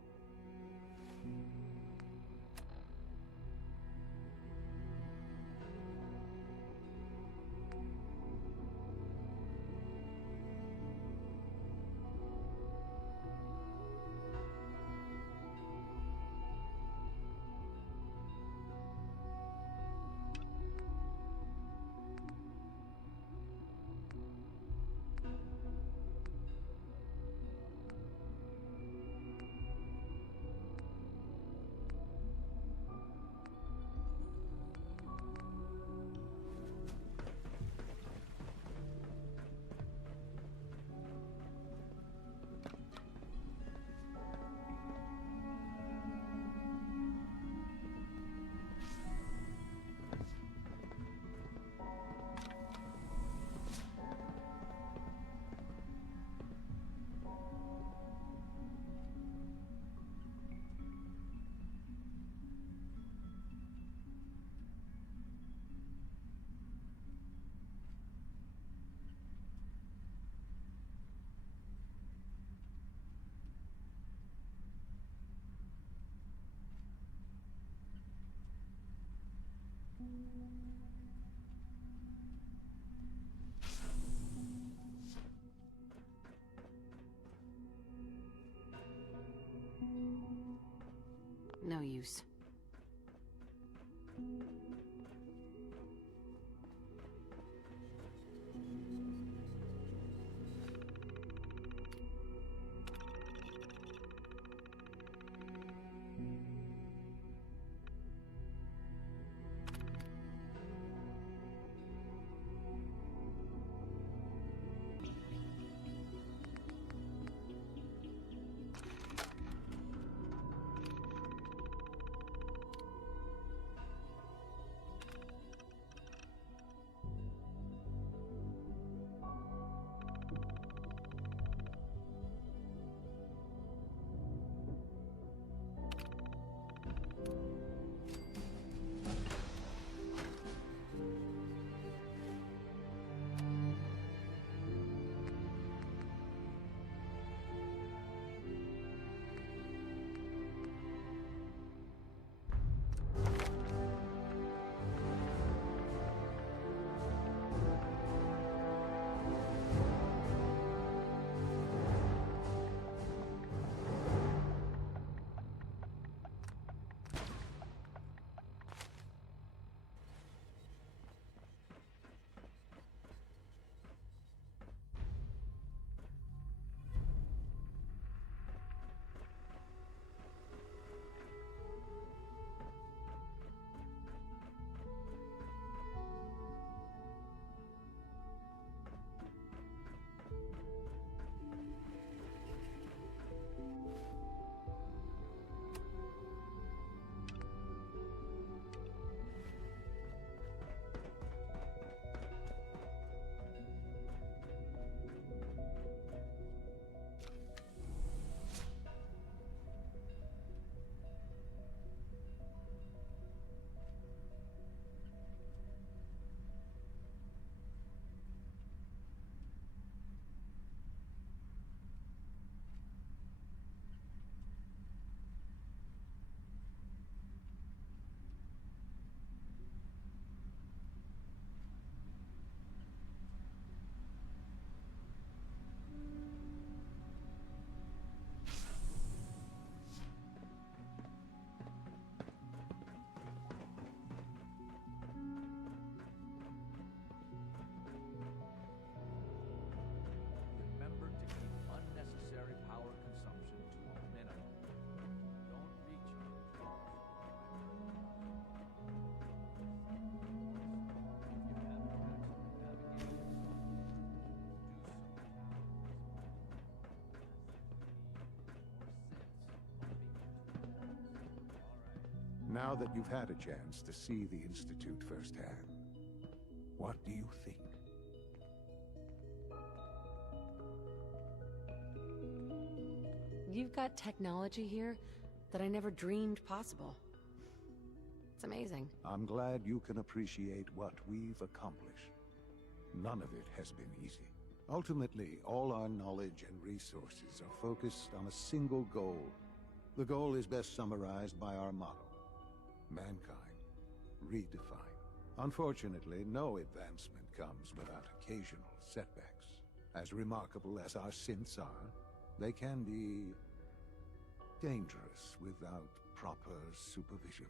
No use. Now that you've had a chance to see the Institute firsthand, what do you think? You've got technology here that I never dreamed possible. It's amazing. I'm glad you can appreciate what we've accomplished. None of it has been easy. Ultimately, all our knowledge and resources are focused on a single goal. The goal is best summarized by our motto: mankind, redefined. Unfortunately, no advancement comes without occasional setbacks. As remarkable as our synths are, they can be dangerous without proper supervision.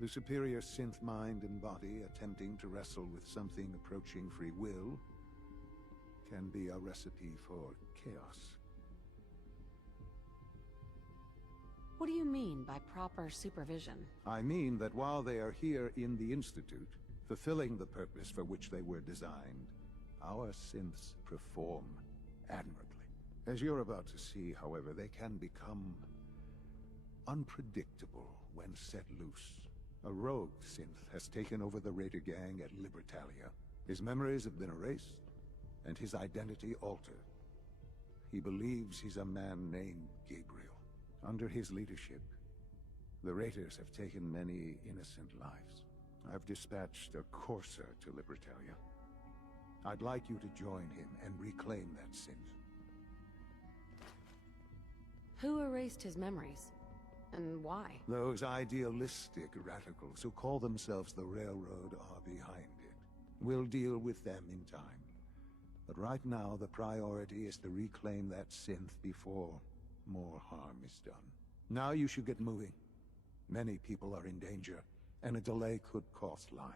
The superior synth mind and body attempting to wrestle with something approaching free will can be a recipe for chaos. What do you mean by proper supervision? I mean that while they are here in the Institute, fulfilling the purpose for which they were designed, our synths perform admirably. As you're about to see, however, they can become unpredictable when set loose. A rogue synth has taken over the Raider gang at Libertalia. His memories have been erased, and his identity altered. He believes he's a man named Gabriel. Under his leadership, the Raiders have taken many innocent lives. I've dispatched a courser to Libertalia. I'd like you to join him and reclaim that synth. Who erased his memories? And why? Those idealistic radicals who call themselves the Railroad are behind it. We'll deal with them in time. But right now, the priority is to reclaim that synth before more harm is done. Now you should get moving. Many people are in danger, and a delay could cost lives.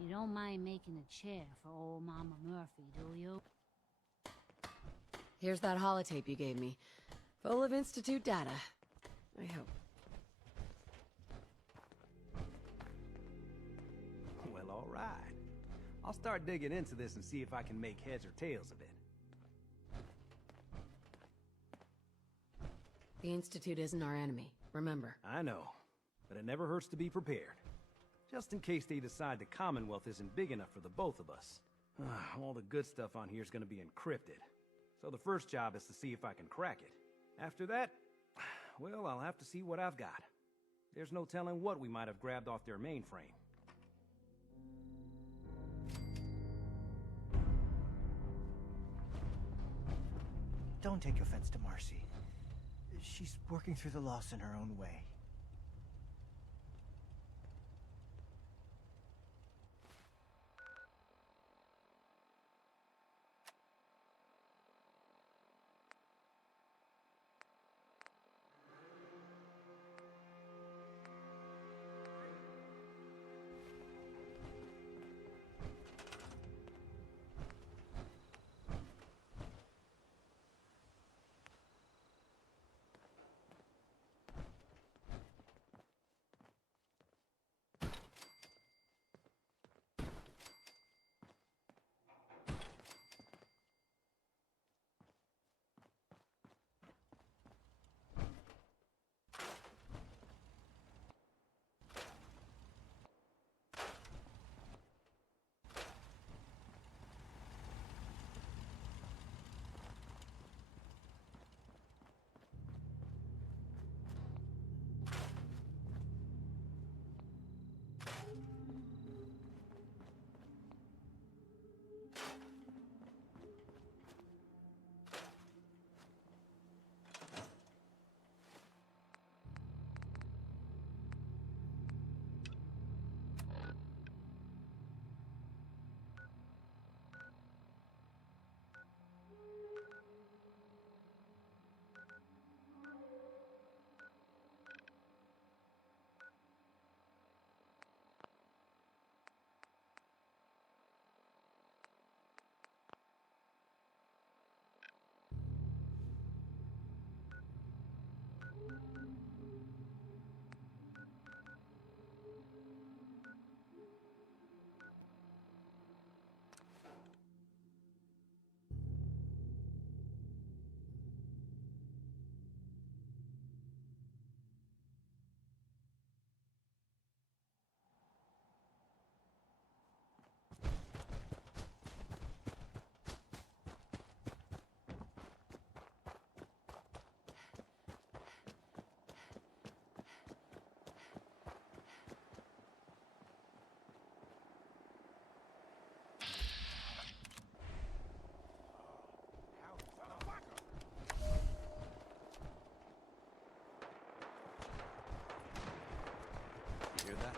You don't mind making a chair for old Mama Murphy, do you? Here's that holotape you gave me. Full of Institute data. I hope. Well, all right. I'll start digging into this and see if I can make heads or tails of it. The Institute isn't our enemy, remember. I know, but it never hurts to be prepared. Just in case they decide the Commonwealth isn't big enough for the both of us. All the good stuff on here is going to be encrypted. So the first job is to see if I can crack it. After that, well, I'll have to see what I've got. There's no telling what we might have grabbed off their mainframe. Don't take offense to Marcy. She's working through the loss in her own way. Hear that?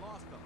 Lost them.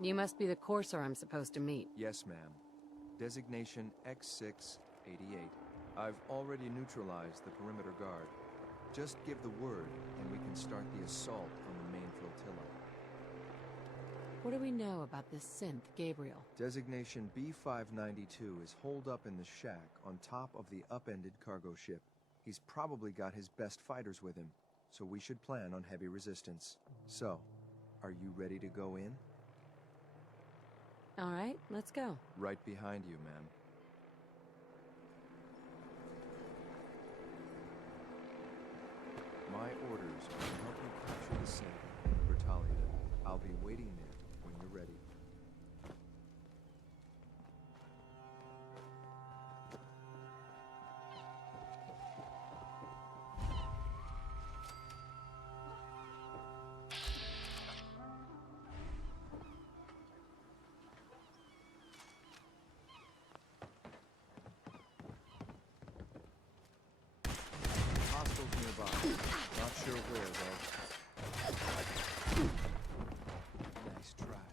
You must be the courser I'm supposed to meet. Yes, ma'am. Designation X688. I've already neutralized the perimeter guard. Just give the word, and we can start the assault on the main flotilla. What do we know about this synth, Gabriel? Designation B592 is holed up in the shack on top of the upended cargo ship. He's probably got his best fighters with him, so we should plan on heavy resistance. So, are you ready to go in? All right, let's go. Right behind you, ma'am. My orders are to help you capture the synth in Bertalia. I'll be waiting there when you're ready. Hostiles nearby. Not sure where, though. Nice try.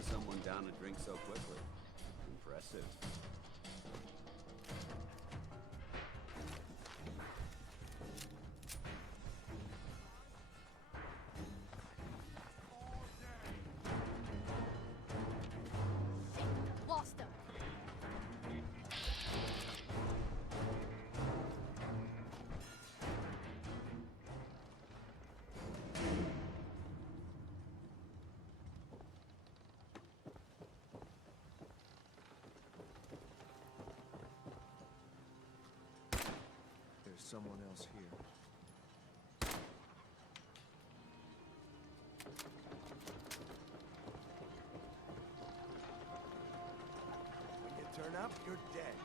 pin someone down to drink so quickly. Impressive. Lost him. There's someone else here. When you turn up, you're dead.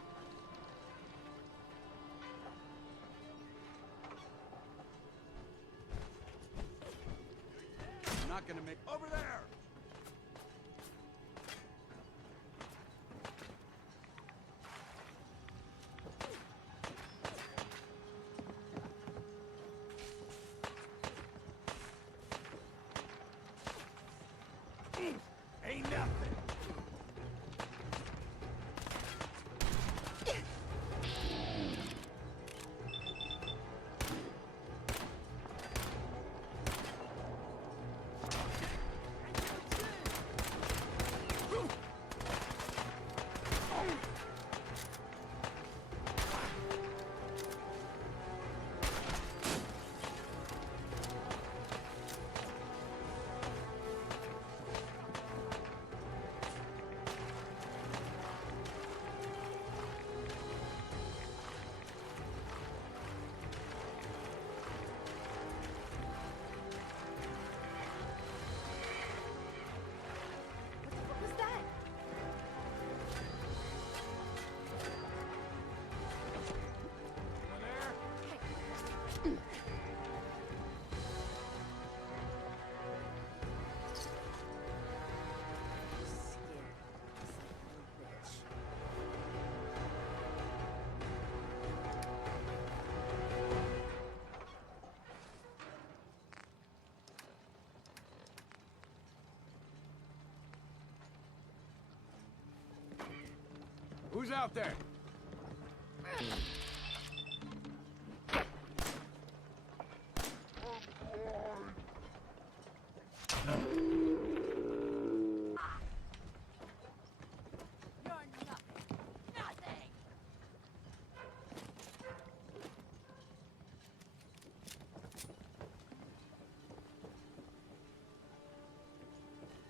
I'm not gonna make... Over there! Ain't nothing. What was that? Who's out there?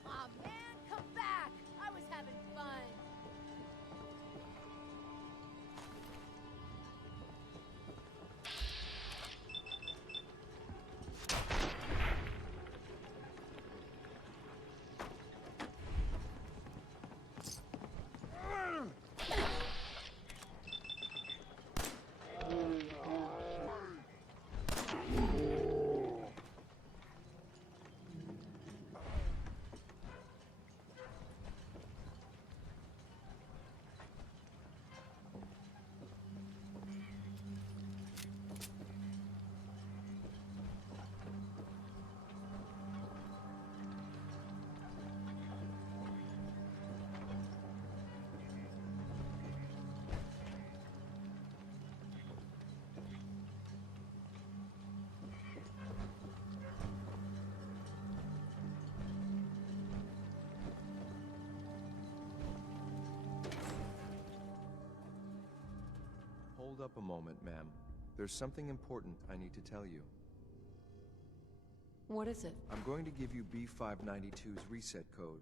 Aw, man, come back! I was having fun. Hold up a moment, ma'am. There's something important I need to tell you. What is it? I'm going to give you B592's reset code.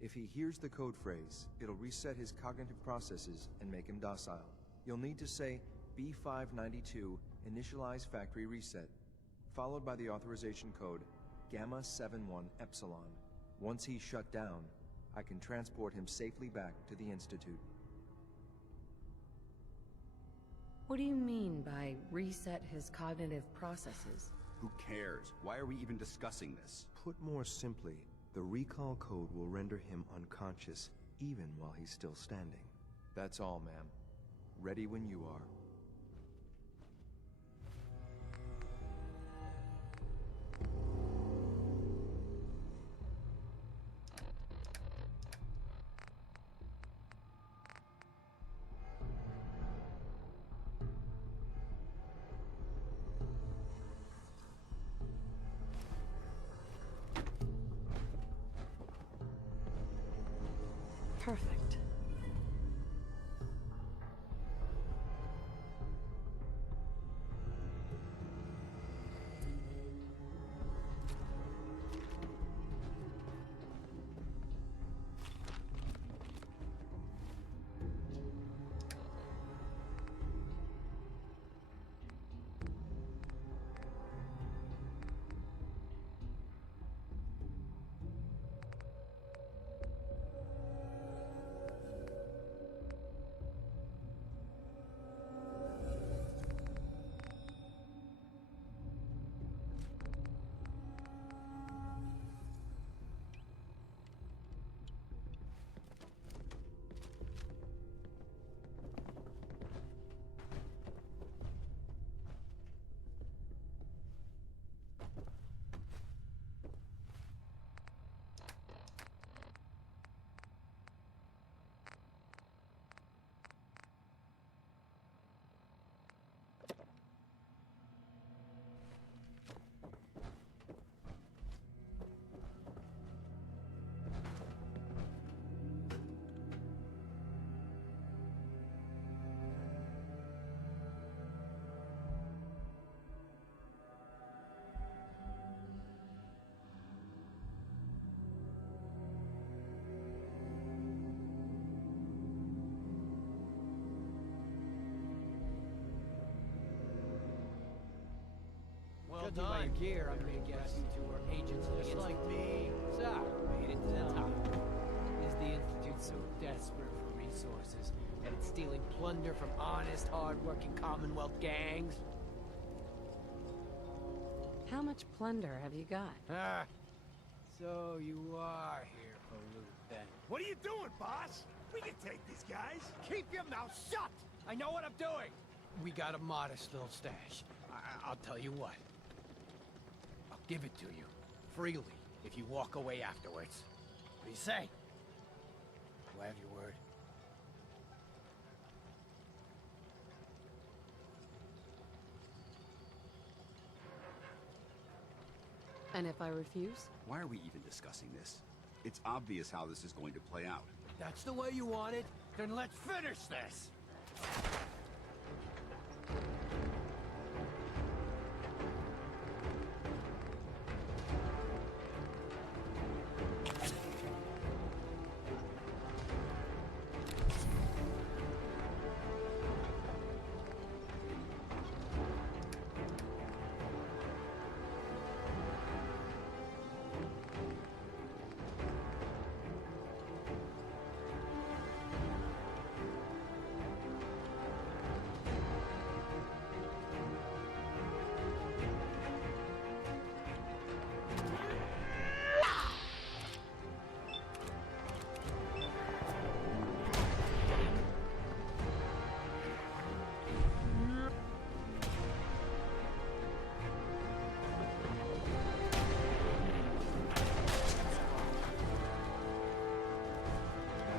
If he hears the code phrase, it'll reset his cognitive processes and make him docile. You'll need to say B592 initialize factory reset, followed by the authorization code Gamma 71 Epsilon. Once he's shut down, I can transport him safely back to the Institute. What do you mean by reset his cognitive processes? Who cares? Why are we even discussing this? Put more simply, the recall code will render him unconscious even while he's still standing. That's all, ma'am. Ready when you are. Perfect. Well done. By your gear, I'm gonna guess you two are agents just like me. So, made it to the top. Is the Institute so desperate for resources that it's stealing plunder from honest, hard-working Commonwealth gangs? How much plunder have you got? Ah, so you are here for loot then. What are you doing, boss? We can take these guys. Keep your mouth shut! I know what I'm doing! We got a modest little stash. I'll tell you what. I'll give it to you. Freely, if you walk away afterwards. What do you say? Do I have your word? And if I refuse? Why are we even discussing this? It's obvious how this is going to play out. That's the way you want it? Then let's finish this!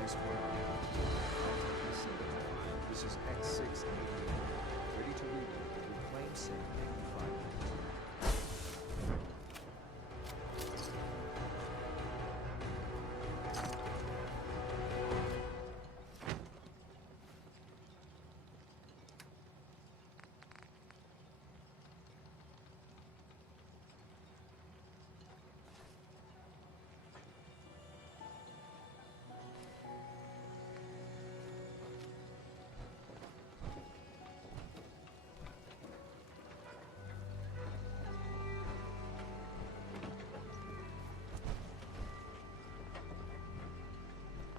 Nice work. This is X688. Ready to read. Reclaim Sin 85.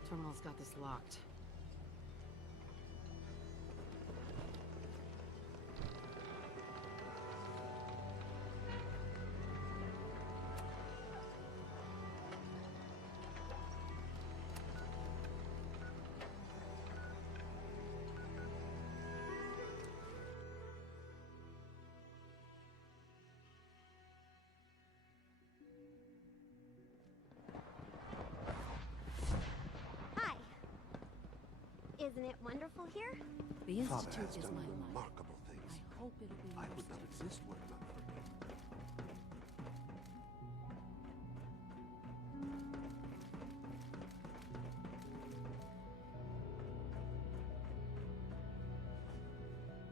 Terminal's got this locked. Isn't it wonderful here? The Father Institute has is done my life. remarkable things. I hope it'll be I yours would not too. exist were it not for him.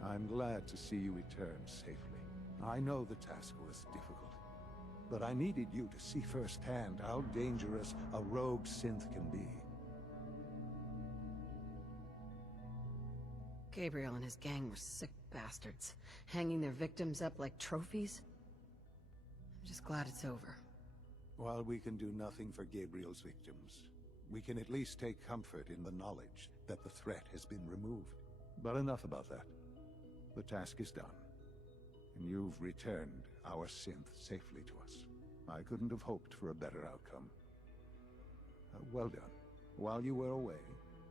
I'm glad to see you return safely. I know the task was difficult, but I needed you to see firsthand how dangerous a rogue synth can be. Gabriel and his gang were sick bastards, hanging their victims up like trophies. I'm just glad it's over. While we can do nothing for Gabriel's victims, we can at least take comfort in the knowledge that the threat has been removed. But enough about that. The task is done, and you've returned our synth safely to us. I couldn't have hoped for a better outcome. Well done. While you were away,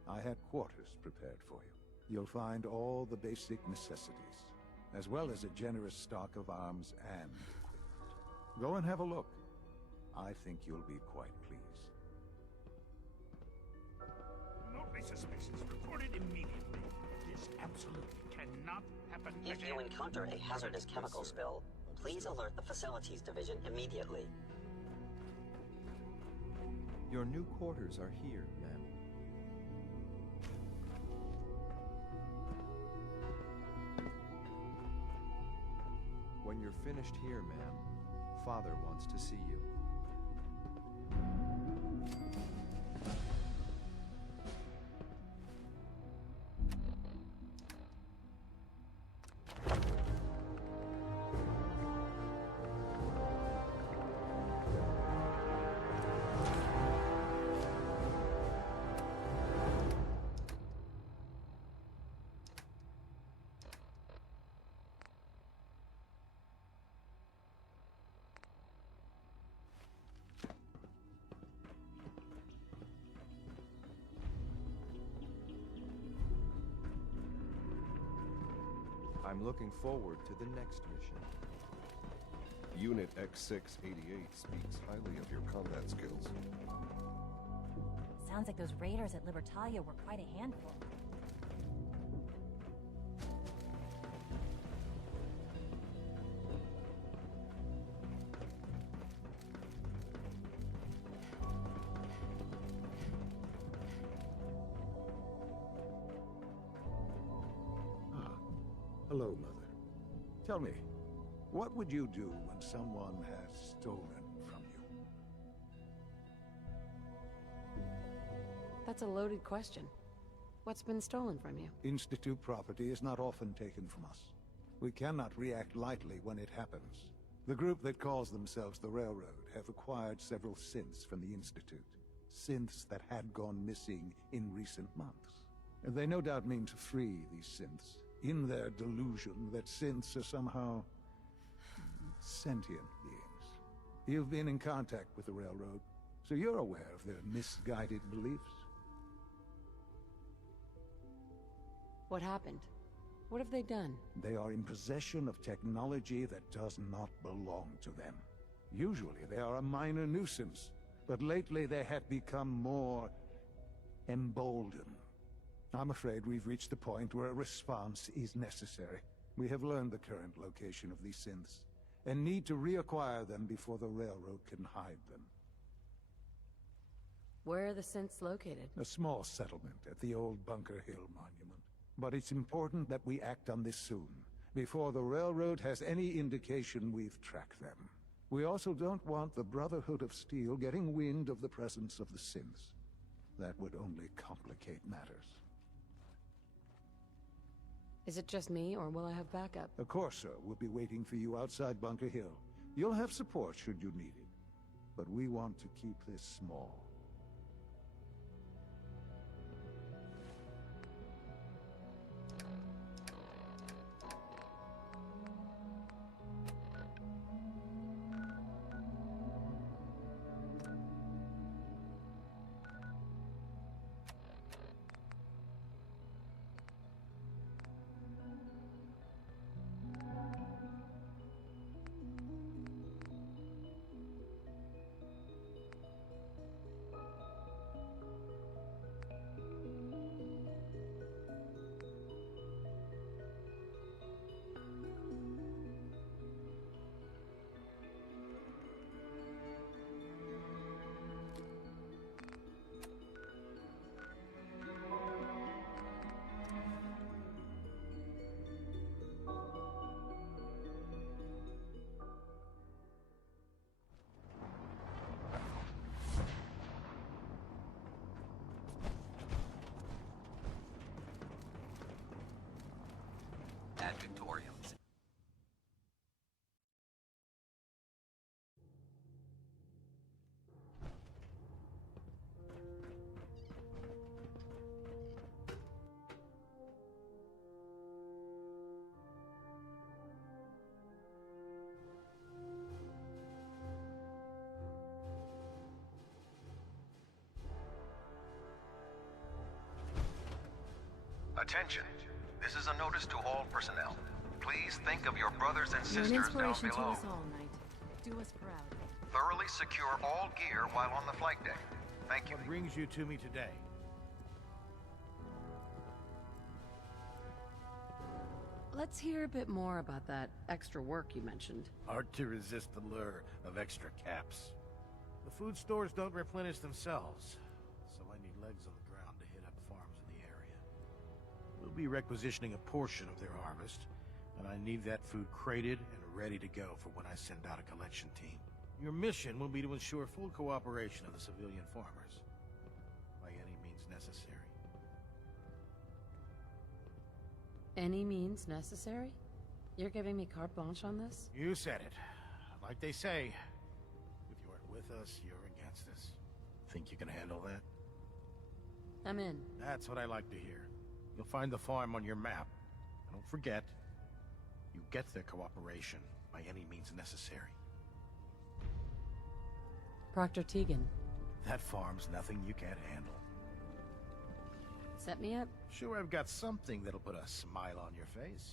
I had quarters prepared for you. You'll find all the basic necessities, as well as a generous stock of arms and equipment. Go and have a look. I think you'll be quite pleased. Remotely suspicious. Reported immediately. This absolutely cannot happen again. If you encounter a hazardous chemical spill, please alert the Facilities Division immediately. Your new quarters are here, ma'am. When you're finished here, ma'am, Father wants to see you. I'm looking forward to the next mission. Unit X688 speaks highly of your combat skills. Sounds like those raiders at Libertalia were quite a handful. Hello, Mother. Tell me, what would you do when someone has stolen from you? That's a loaded question. What's been stolen from you? Institute property is not often taken from us. We cannot react lightly when it happens. The group that calls themselves the Railroad have acquired several synths from the Institute. Synths that had gone missing in recent months. And they no doubt mean to free these synths, in their delusion that synths are somehow sentient beings. You've been in contact with the Railroad, so you're aware of their misguided beliefs. What happened? What have they done? They are in possession of technology that does not belong to them. Usually they are a minor nuisance, but lately they have become more emboldened. I'm afraid we've reached the point where a response is necessary. We have learned the current location of these synths, and need to reacquire them before the Railroad can hide them. Where are the synths located? A small settlement at the old Bunker Hill Monument. But it's important that we act on this soon, before the Railroad has any indication we've tracked them. We also don't want the Brotherhood of Steel getting wind of the presence of the synths. That would only complicate matters. Is it just me, or will I have backup? A Corsair will be waiting for you outside Bunker Hill. You'll have support should you need it. But we want to keep this small. Adjectorium. Attention. This is a notice to all personnel. Please think of your brothers and You're an sisters down inspiration to below. us all, Knight. Do us proud. Thoroughly secure all gear while on the flight deck. Thank you. What brings you to me today? Let's hear a bit more about that extra work you mentioned. Hard to resist the lure of extra caps. The food stores don't replenish themselves, so I need legs on the ground to hit up farms in the area. We'll be requisitioning a portion of their harvest, and I need that food crated and ready to go for when I send out a collection team. Your mission will be to ensure full cooperation of the civilian farmers, by any means necessary. Any means necessary? You're giving me carte blanche on this? You said it. Like they say, if you aren't with us, you're against us. Think you can handle that? I'm in. That's what I like to hear. You'll find the farm on your map. And don't forget, you get their cooperation by any means necessary. Proctor Tegan. That farm's nothing you can't handle. Set me up? Sure, I've got something that'll put a smile on your face.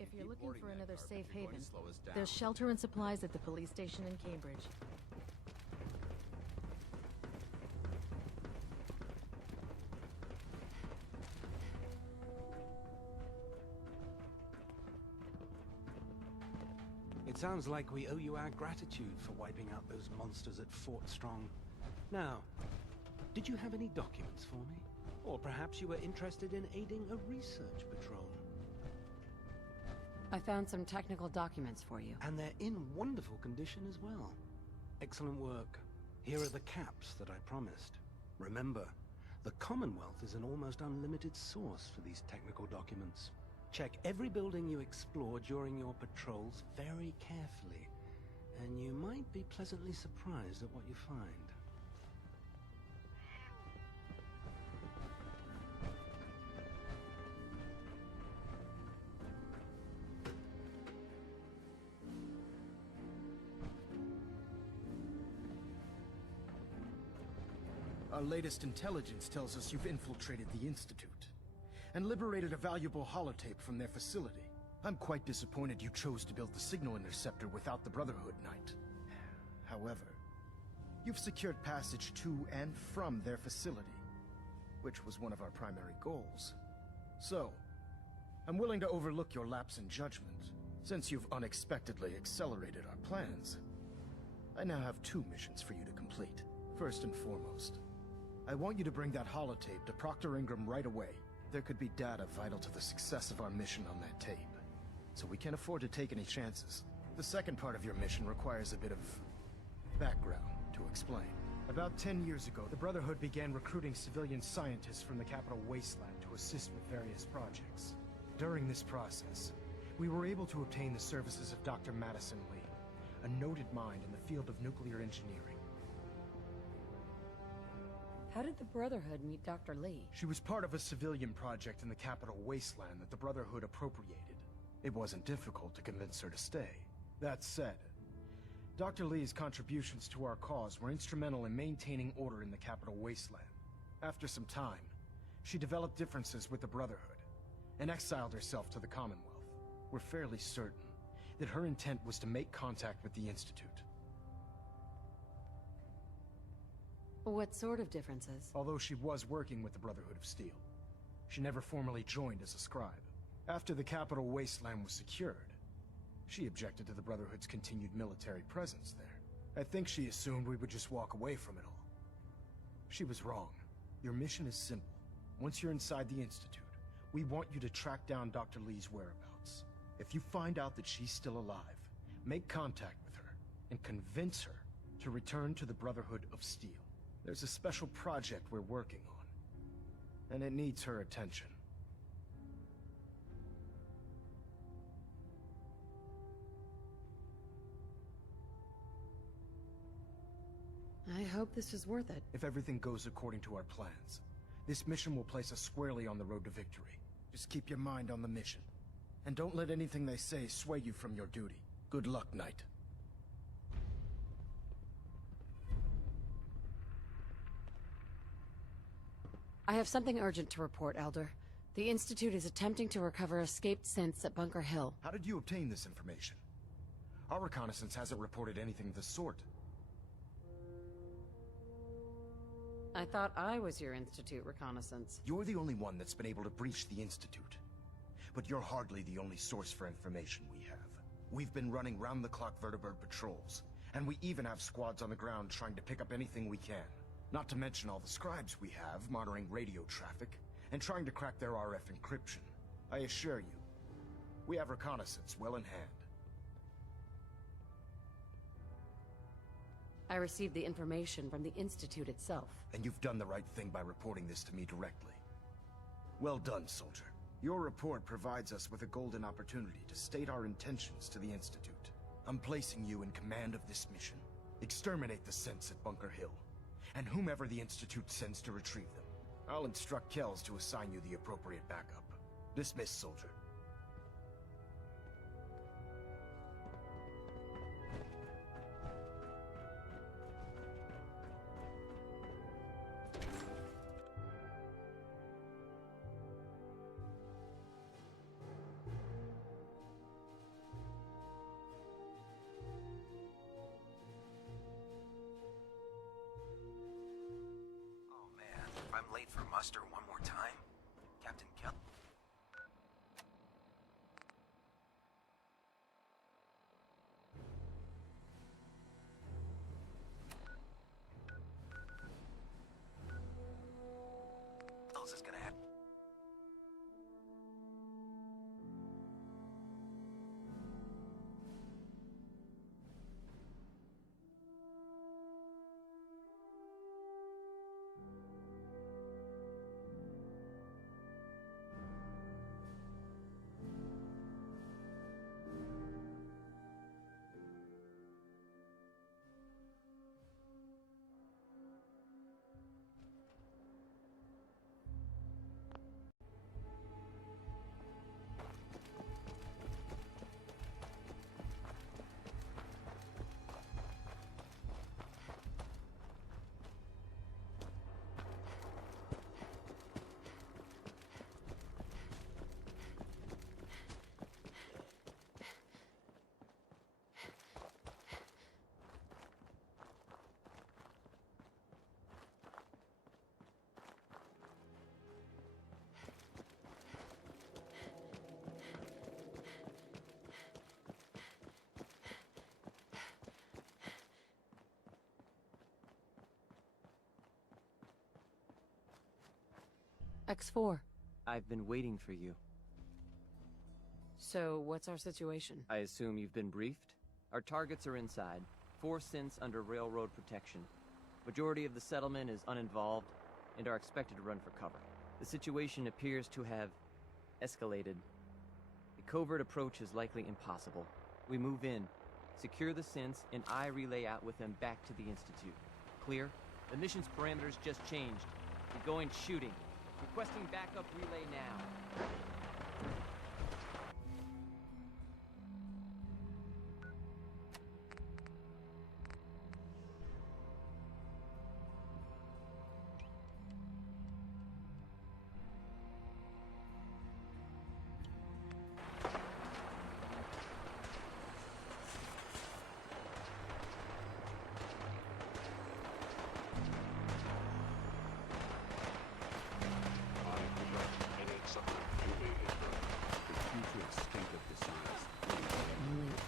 If you're looking for another safe haven, there's shelter and supplies at the police station in Cambridge. It sounds like we owe you our gratitude for wiping out those monsters at Fort Strong. Now, did you have any documents for me? Or perhaps you were interested in aiding a research patrol? I found some technical documents for you. And they're in wonderful condition as well. Excellent work. Here are the caps that I promised. Remember, the Commonwealth is an almost unlimited source for these technical documents. Check every building you explore during your patrols very carefully, and you might be pleasantly surprised at what you find. Our latest intelligence tells us you've infiltrated the Institute and liberated a valuable holotape from their facility. I'm quite disappointed you chose to build the signal interceptor without the Brotherhood, Knight. However, you've secured passage to and from their facility, which was one of our primary goals. So, I'm willing to overlook your lapse in judgment, since you've unexpectedly accelerated our plans. I now have 2 missions for you to complete. First and foremost, I want you to bring that holotape to Proctor Ingram right away. There could be data vital to the success of our mission on that tape, so we can't afford to take any chances. The second part of your mission requires a bit of background to explain. About 10 years ago, the Brotherhood began recruiting civilian scientists from the Capital Wasteland to assist with various projects. During this process, we were able to obtain the services of Dr. Madison Lee, a noted mind in the field of nuclear engineering. How did the Brotherhood meet Dr. Lee? She was part of a civilian project in the Capital Wasteland that the Brotherhood appropriated. It wasn't difficult to convince her to stay. That said, Dr. Lee's contributions to our cause were instrumental in maintaining order in the Capital Wasteland. After some time, she developed differences with the Brotherhood and exiled herself to the Commonwealth. We're fairly certain that her intent was to make contact with the Institute. What sort of differences? Although she was working with the Brotherhood of Steel, she never formally joined as a scribe. After the Capital Wasteland was secured, she objected to the Brotherhood's continued military presence there. I think she assumed we would just walk away from it all. She was wrong. Your mission is simple. Once you're inside the Institute, we want you to track down Dr. Lee's whereabouts. If you find out that she's still alive, make contact with her and convince her to return to the Brotherhood of Steel. There's a special project we're working on, and it needs her attention. I hope this is worth it. If everything goes according to our plans, this mission will place us squarely on the road to victory. Just keep your mind on the mission, and don't let anything they say sway you from your duty. Good luck, Knight. I have something urgent to report, Elder. The Institute is attempting to recover escaped synths at Bunker Hill. How did you obtain this information? Our reconnaissance hasn't reported anything of the sort. I thought I was your Institute reconnaissance. You're the only one that's been able to breach the Institute. But you're hardly the only source for information we have. We've been running round-the-clock vertibird patrols, and we even have squads on the ground trying to pick up anything we can. Not to mention all the scribes we have monitoring radio traffic and trying to crack their RF encryption. I assure you, we have reconnaissance well in hand. I received the information from the Institute itself. And you've done the right thing by reporting this to me directly. Well done, soldier. Your report provides us with a golden opportunity to state our intentions to the Institute. I'm placing you in command of this mission. Exterminate the synths at Bunker Hill, and whomever the Institute sends to retrieve them. I'll instruct Kells to assign you the appropriate backup. Dismissed, soldier. I'm late for muster one more time. Captain Kell. What else is gonna happen? X4. I've been waiting for you. So, what's our situation? I assume you've been briefed? Our targets are inside. 4 synths under railroad protection. Majority of the settlement is uninvolved and are expected to run for cover. The situation appears to have escalated. A covert approach is likely impossible. We move in, secure the synths, and I relay out with them back to the Institute. Clear? The mission's parameters just changed. We're going shooting. Requesting backup relay now.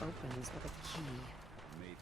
Opens with a key. Maybe.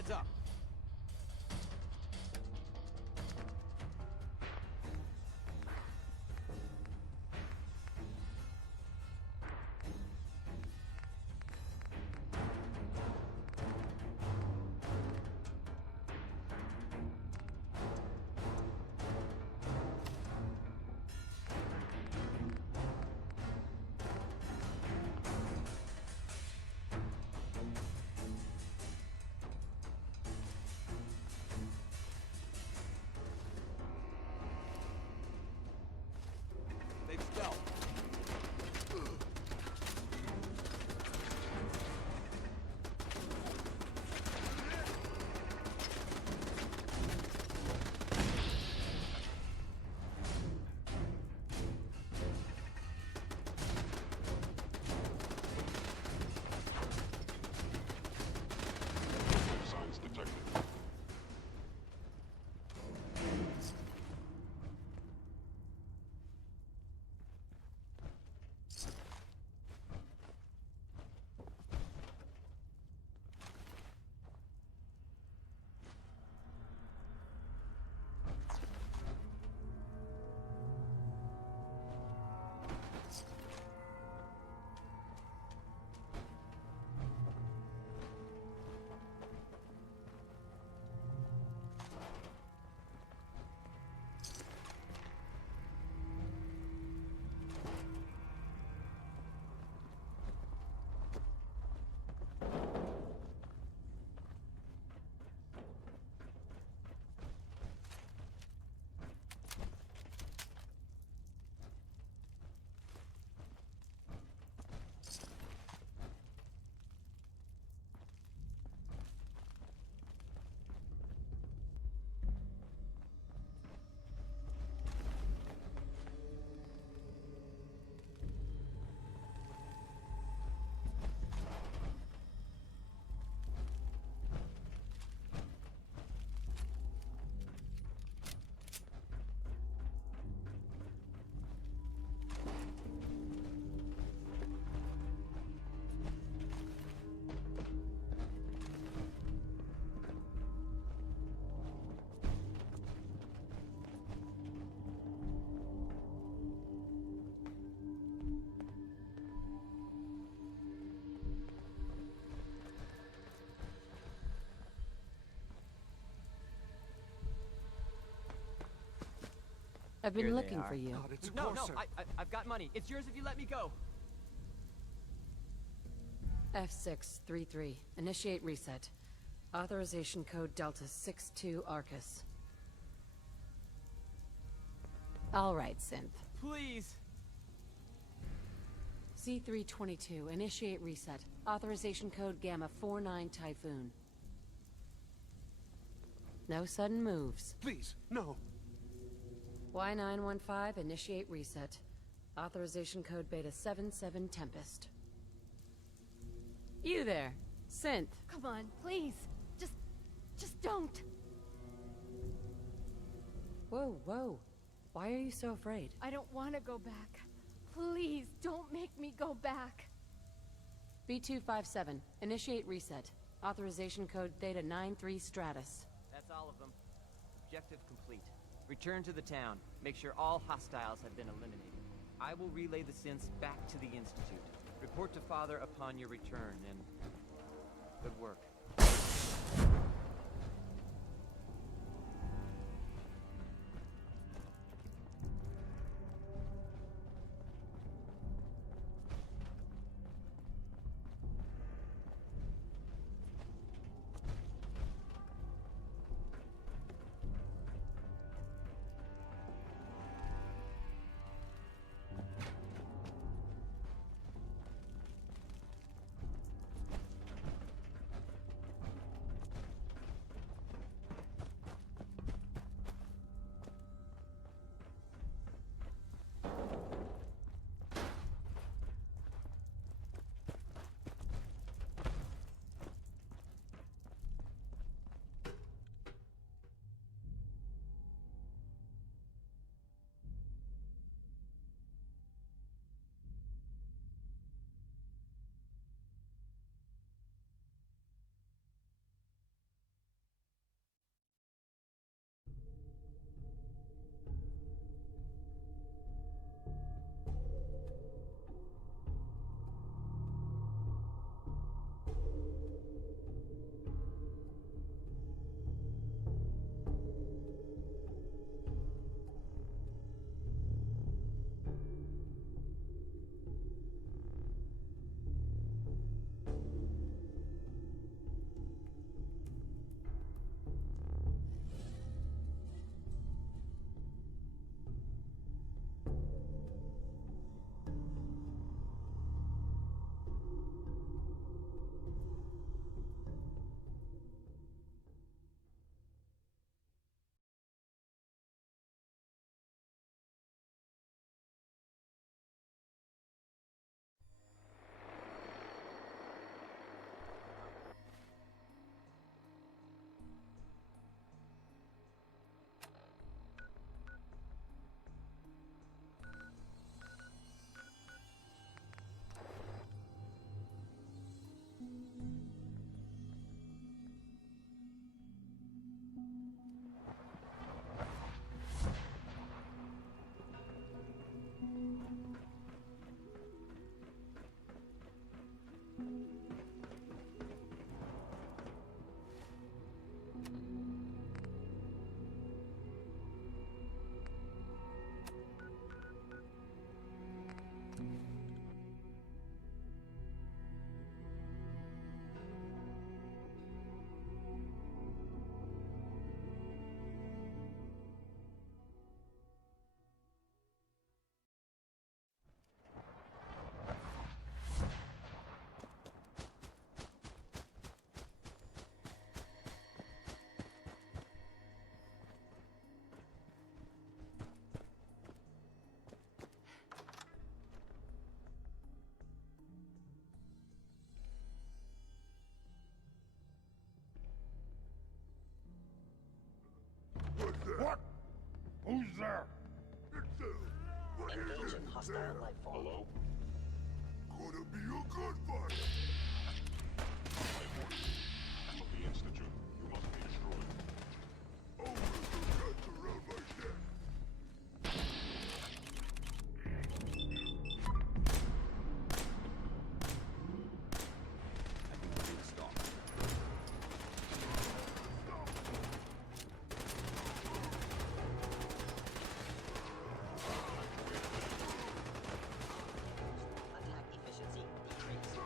Heads up. They've stealth. Signs detected. I've been Here they looking are. for you. No, I've got money. It's yours if you let me go. F633. Initiate reset. Authorization code Delta 62 Arcus. All right, Synth. Please. C322. Initiate reset. Authorization code Gamma 49 Typhoon. No sudden moves. Please, no. Y915. Initiate reset. Authorization code Beta 77 Tempest. You there, Synth. Come on, please. Just don't. Whoa, whoa. Why are you so afraid? I don't want to go back. Please, don't make me go back. B257. Initiate reset. Authorization code Theta 93 Stratus. That's all of them. Objective complete. Return to the town. Make sure all hostiles have been eliminated. I will relay the synths back to the Institute. Report to Father upon your return, and good work. hostile life form. Hello? Gonna be a good fight! Of the Institute, you must be destroyed. Always the cats around my neck. Attack efficiency decreased.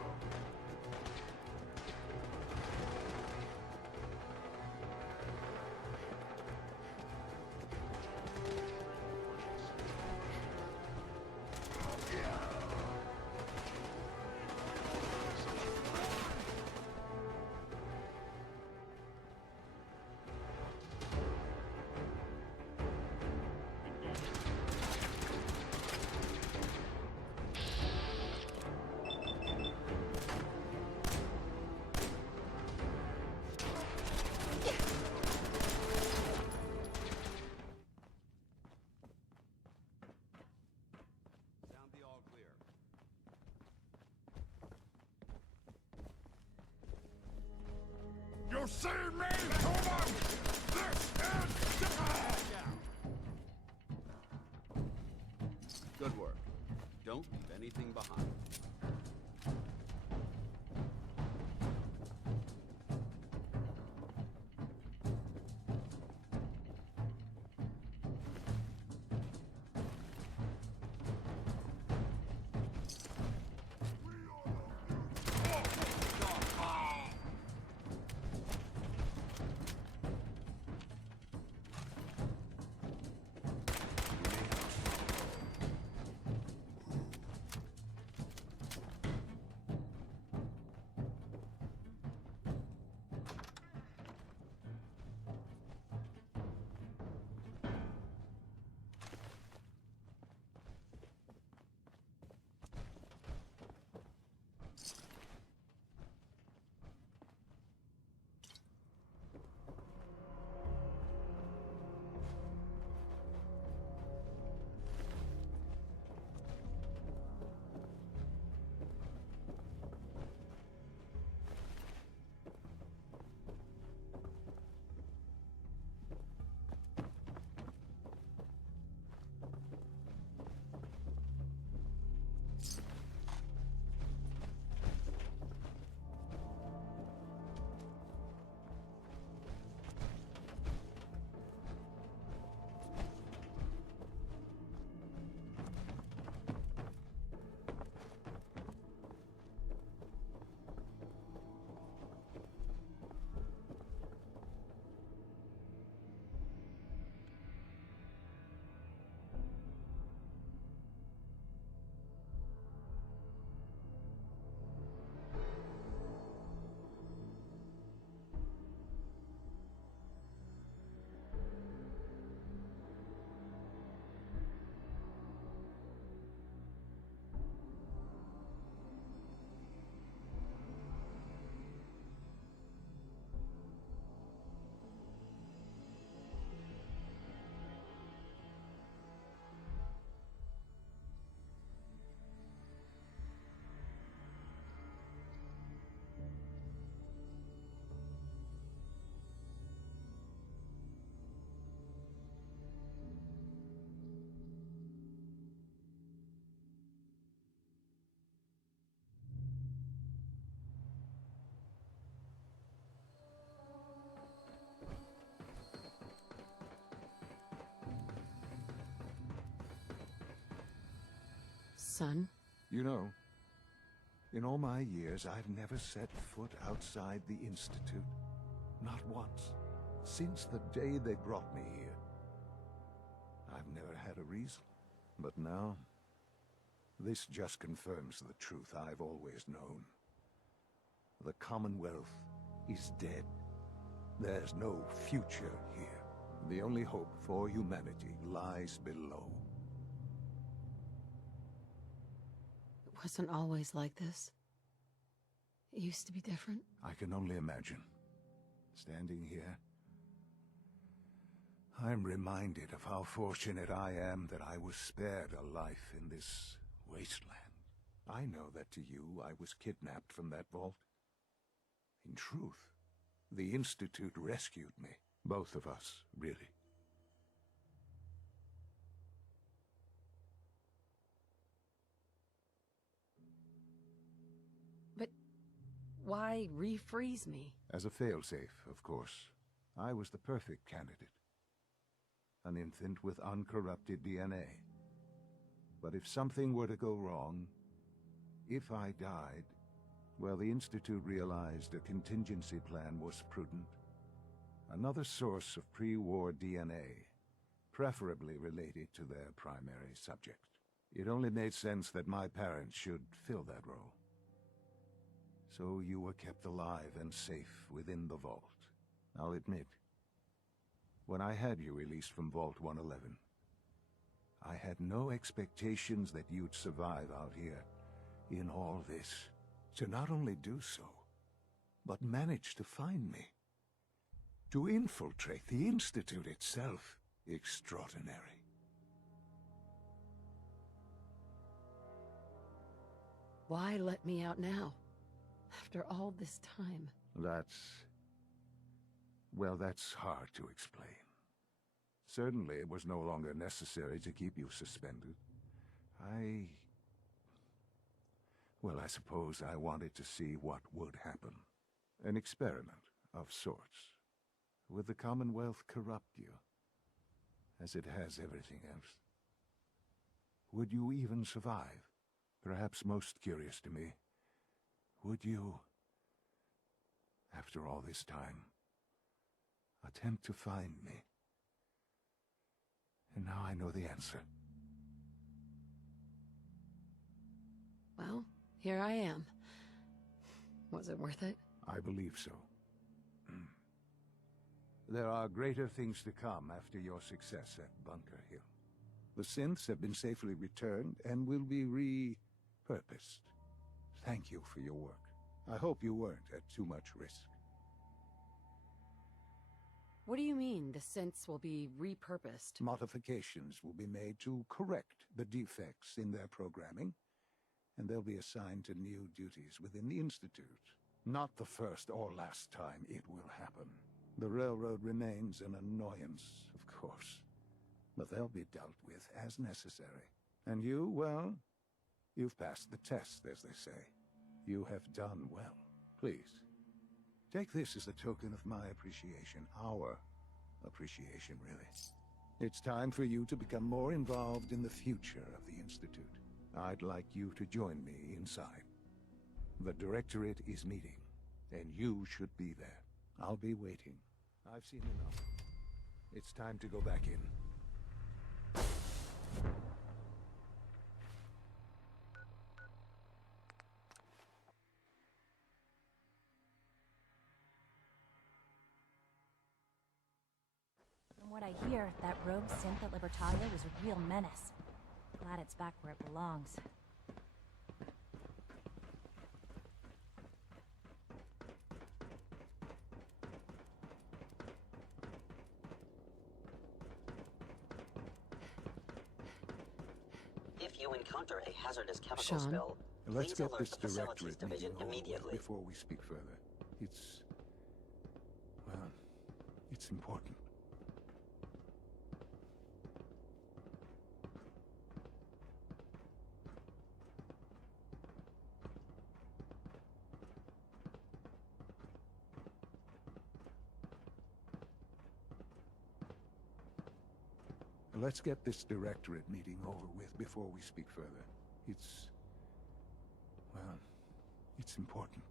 Sound the all clear. You see me, human? This is Good work. Don't leave anything behind. Son? You know, in all my years, I've never set foot outside the Institute. Not once. Since the day they brought me here. I've never had a reason. But now, this just confirms the truth I've always known. The Commonwealth is dead. There's no future here. The only hope for humanity lies below. It wasn't always like this. It used to be different. I can only imagine. Standing here, I'm reminded of how fortunate I am that I was spared a life in this wasteland. I know that to you, I was kidnapped from that vault. In truth, the Institute rescued me. Both of us, really. But why refreeze me? As a failsafe, of course. I was the perfect candidate. An infant with uncorrupted DNA. But if something were to go wrong, if I died, well, the Institute realized a contingency plan was prudent. Another source of pre-war DNA, preferably related to their primary subject. It only made sense that my parents should fill that role. So you were kept alive and safe within the vault. I'll admit, when I had you released from Vault 111, I had no expectations that you'd survive out here in all this. To not only do so, but manage to find me. To infiltrate the Institute itself. Extraordinary. Why let me out now? After all this time. Well, that's hard to explain. Certainly it was no longer necessary to keep you suspended. Well, I suppose I wanted to see what would happen. An experiment of sorts. Would the Commonwealth corrupt you? As it has everything else? Would you even survive? Perhaps most curious to me, would you, after all this time, attempt to find me? And now I know the answer. Well, here I am. Was it worth it? I believe so. There are greater things to come after your success at Bunker Hill. The synths have been safely returned and will be repurposed. Thank you for your work. I hope you weren't at too much risk. What do you mean, the synths will be repurposed? Modifications will be made to correct the defects in their programming, and they'll be assigned to new duties within the Institute. Not the first or last time it will happen. The Railroad remains an annoyance, of course, but they'll be dealt with as necessary. And you, well, you've passed the test, as they say. You have done well. Please, take this as a token of my appreciation, our appreciation, really. It's time for you to become more involved in the future of the Institute. I'd like you to join me inside. The Directorate is meeting, and you should be there. I'll be waiting. I've seen enough. It's time to go back in. From what I hear, that rogue synth at Libertalia was a real menace. Glad it's back where it belongs. If you encounter a hazardous chemical Sean? spill, Let's please get alert this the Facilities Directorate Division meeting over immediately. before we speak further. It's important. Let's get this Directorate meeting over with before we speak further. It's important.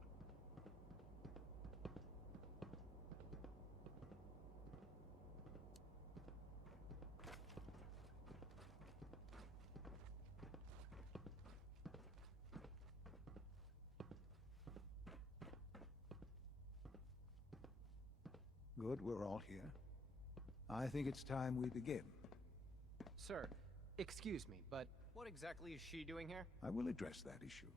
Good, we're all here. I think it's time we begin. Sir, excuse me, but what exactly is she doing here? I will address that issue.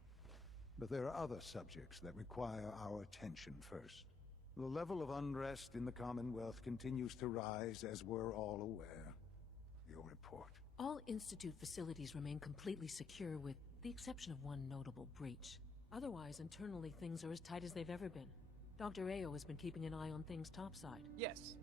But there are other subjects that require our attention first. The level of unrest in the Commonwealth continues to rise, as we're all aware. Your report. All Institute facilities remain completely secure with the exception of one notable breach. Otherwise, internally things are as tight as they've ever been. Dr. Ao has been keeping an eye on things topside. Yes,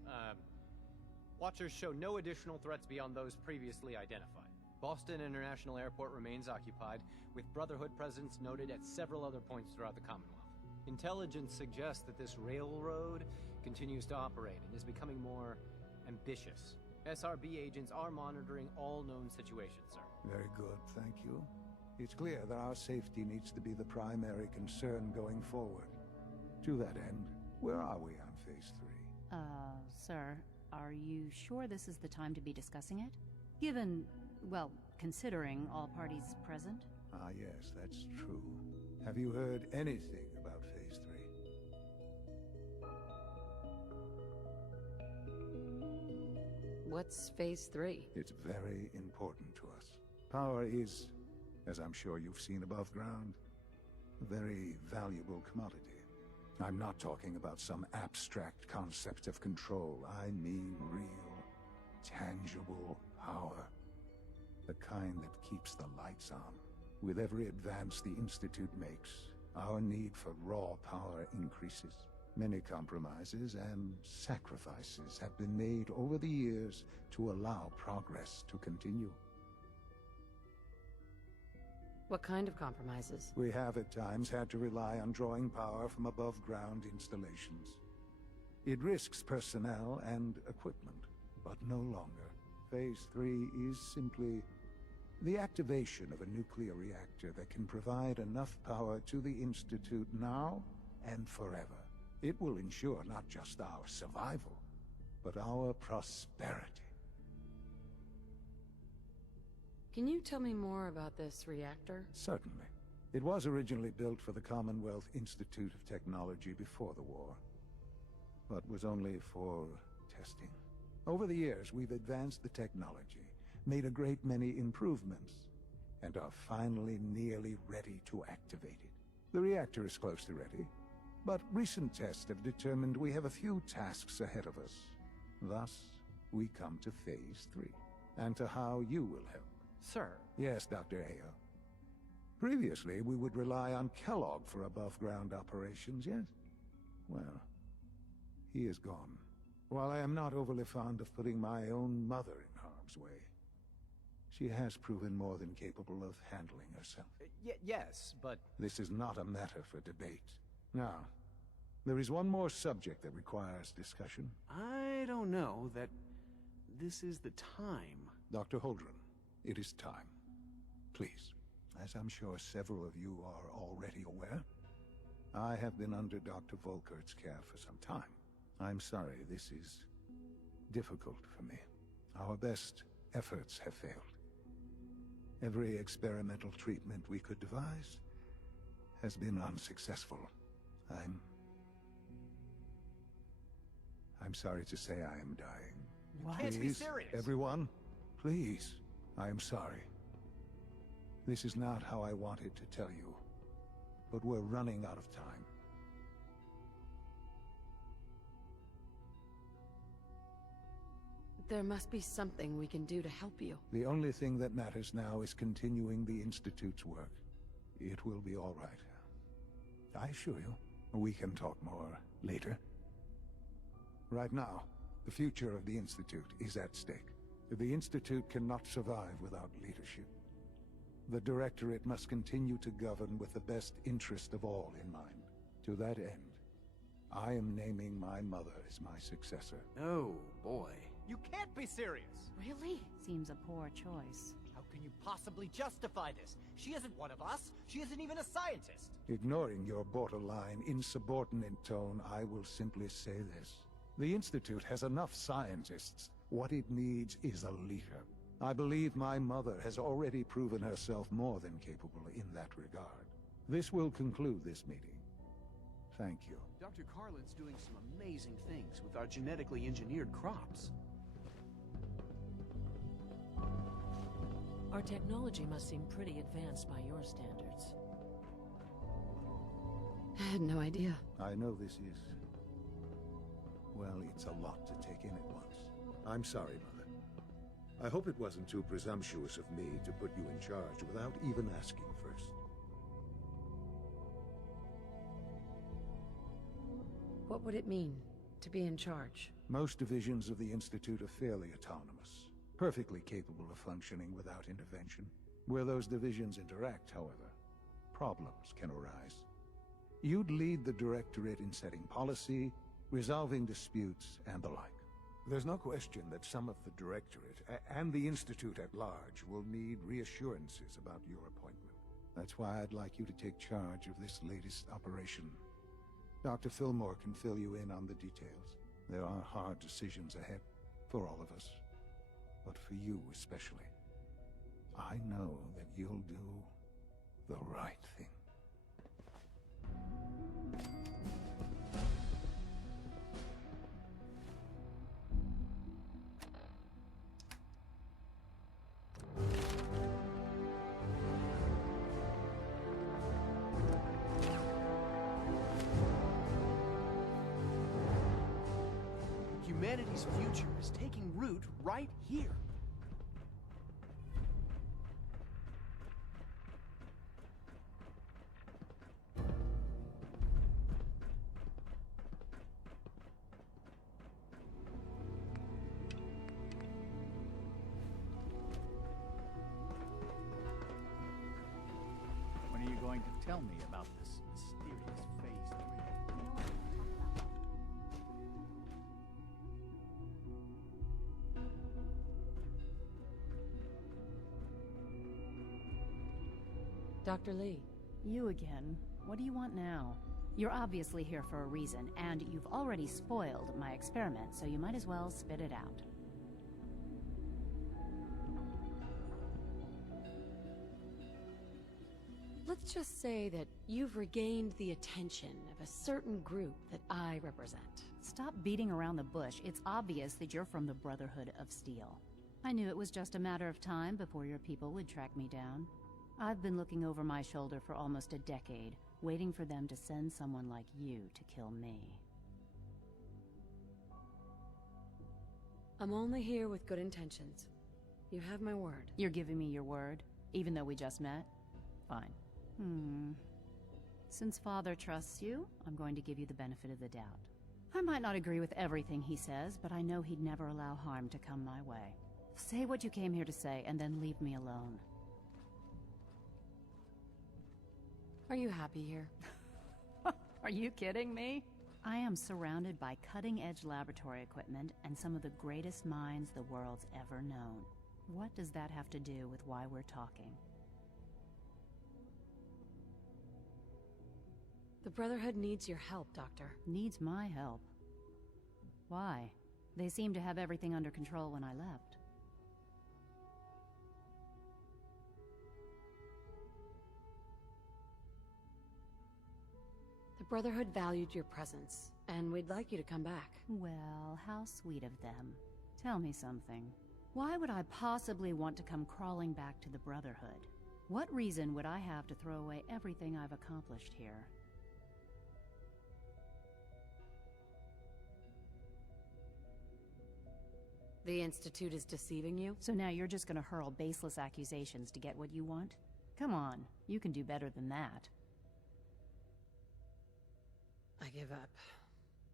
Watchers show no additional threats beyond those previously identified. Boston International Airport remains occupied, with Brotherhood presence noted at several other points throughout the Commonwealth. Intelligence suggests that this railroad continues to operate and is becoming more ambitious. SRB agents are monitoring all known situations, sir. Very good, thank you. It's clear that our safety needs to be the primary concern going forward. To that end, where are we on Phase 3? Sir, are you sure this is the time to be discussing it? Given, well, considering all parties present? Ah, yes, that's true. Have you heard anything about Phase 3? What's Phase 3? It's very important to us. Power is, as I'm sure you've seen above ground, a very valuable commodity. I'm not talking about some abstract concept of control. I mean real, tangible power. The kind that keeps the lights on. With every advance the Institute makes, our need for raw power increases. Many compromises and sacrifices have been made over the years to allow progress to continue. What kind of compromises? We have at times had to rely on drawing power from above-ground installations. It risks personnel and equipment, but no longer. Phase 3 is simply the activation of a nuclear reactor that can provide enough power to the Institute now and forever. It will ensure not just our survival, but our prosperity. Can you tell me more about this reactor? Certainly. It was originally built for the Commonwealth Institute of Technology before the war, but was only for testing. Over the years, we've advanced the technology, made a great many improvements, and are finally nearly ready to activate it. The reactor is close to ready, but recent tests have determined we have a few tasks ahead of us. Thus, we come to Phase 3, and to how you will help. Sir. Yes, Dr. Ao. Previously, we would rely on Kellogg for above-ground operations, yes? Well, he is gone. While I am not overly fond of putting my own mother in harm's way, she has proven more than capable of handling herself. Yes, but... This is not a matter for debate. Now, there is one more subject that requires discussion. I don't know that this is the time. Dr. Holdren, it is time. Please, as I'm sure several of you are already aware, I have been under Dr. Volkert's care for some time. I'm sorry, this is difficult for me. Our best efforts have failed. Every experimental treatment we could devise has been unsuccessful. I'm sorry to say I am dying. What? Please, Can't be serious. Everyone, please. I am sorry. This is not how I wanted to tell you, but we're running out of time. There must be something we can do to help you. The only thing that matters now is continuing the Institute's work. It will be all right. I assure you, we can talk more later. Right now, the future of the Institute is at stake. The Institute cannot survive without leadership. The Directorate must continue to govern with the best interest of all in mind. To that end, I am naming my mother as my successor. Oh, boy. You can't be serious! Really? Seems a poor choice. How can you possibly justify this? She isn't one of us. She isn't even a scientist. Ignoring your borderline, insubordinate tone, I will simply say this. The Institute has enough scientists. What it needs is a leader. I believe my mother has already proven herself more than capable in that regard. This will conclude this meeting. Thank you. Dr. Carlin's doing some amazing things with our genetically engineered crops. Our technology must seem pretty advanced by your standards. I had no idea. I know this is Well, it's a lot to take in at once. I'm sorry, Mother. I hope it wasn't too presumptuous of me to put you in charge without even asking first. What would it mean to be in charge? Most divisions of the Institute are fairly autonomous, perfectly capable of functioning without intervention. Where those divisions interact, however, problems can arise. You'd lead the Directorate in setting policy, resolving disputes, and the like. There's no question that some of the Directorate, and the Institute at large, will need reassurances about your appointment. That's why I'd like you to take charge of this latest operation. Dr. Fillmore can fill you in on the details. There are hard decisions ahead, for all of us. But for you especially. I know that you'll do the right thing. Humanity's future is taking root right here. When are you going to tell me about this mysterious Phase 3? Dr. Lee. You again. What do you want now? You're obviously here for a reason, and you've already spoiled my experiment, so you might as well spit it out. Let's just say that you've regained the attention of a certain group that I represent. Stop beating around the bush. It's obvious that you're from the Brotherhood of Steel. I knew it was just a matter of time before your people would track me down. I've been looking over my shoulder for almost a decade, waiting for them to send someone like you to kill me. I'm only here with good intentions. You have my word. You're giving me your word, even though we just met? Fine. Since Father trusts you, I'm going to give you the benefit of the doubt. I might not agree with everything he says, but I know he'd never allow harm to come my way. Say what you came here to say, and then leave me alone. Are you happy here? Are you kidding me? I am surrounded by cutting-edge laboratory equipment and some of the greatest minds the world's ever known. What does that have to do with why we're talking? The Brotherhood needs your help, Doctor. Needs my help? Why? They seemed to have everything under control when I left. The Brotherhood valued your presence, and we'd like you to come back. Well, how sweet of them. Tell me something. Why would I possibly want to come crawling back to the Brotherhood? What reason would I have to throw away everything I've accomplished here? The Institute is deceiving you? So now you're just gonna hurl baseless accusations to get what you want? Come on, you can do better than that. I give up.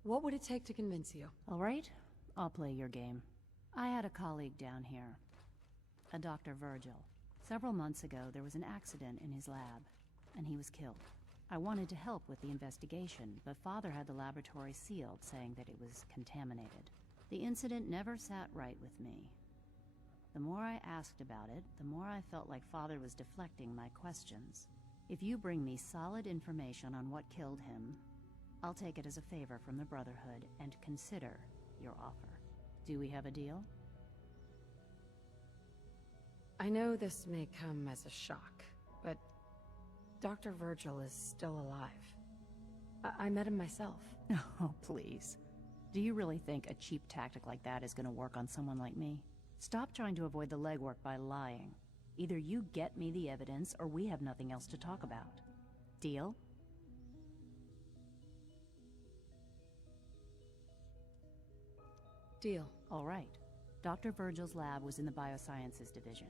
What would it take to convince you? All right, I'll play your game. I had a colleague down here, a Dr. Virgil. Several months ago, there was an accident in his lab, and he was killed. I wanted to help with the investigation, but Father had the laboratory sealed, saying that it was contaminated. The incident never sat right with me. The more I asked about it, the more I felt like Father was deflecting my questions. If you bring me solid information on what killed him, I'll take it as a favor from the Brotherhood and consider your offer. Do we have a deal? I know this may come as a shock, but Dr. Virgil is still alive. I met him myself. Oh, please. Do you really think a cheap tactic like that is going to work on someone like me? Stop trying to avoid the legwork by lying. Either you get me the evidence, or we have nothing else to talk about. Deal? Deal. All right. Dr. Virgil's lab was in the Biosciences Division.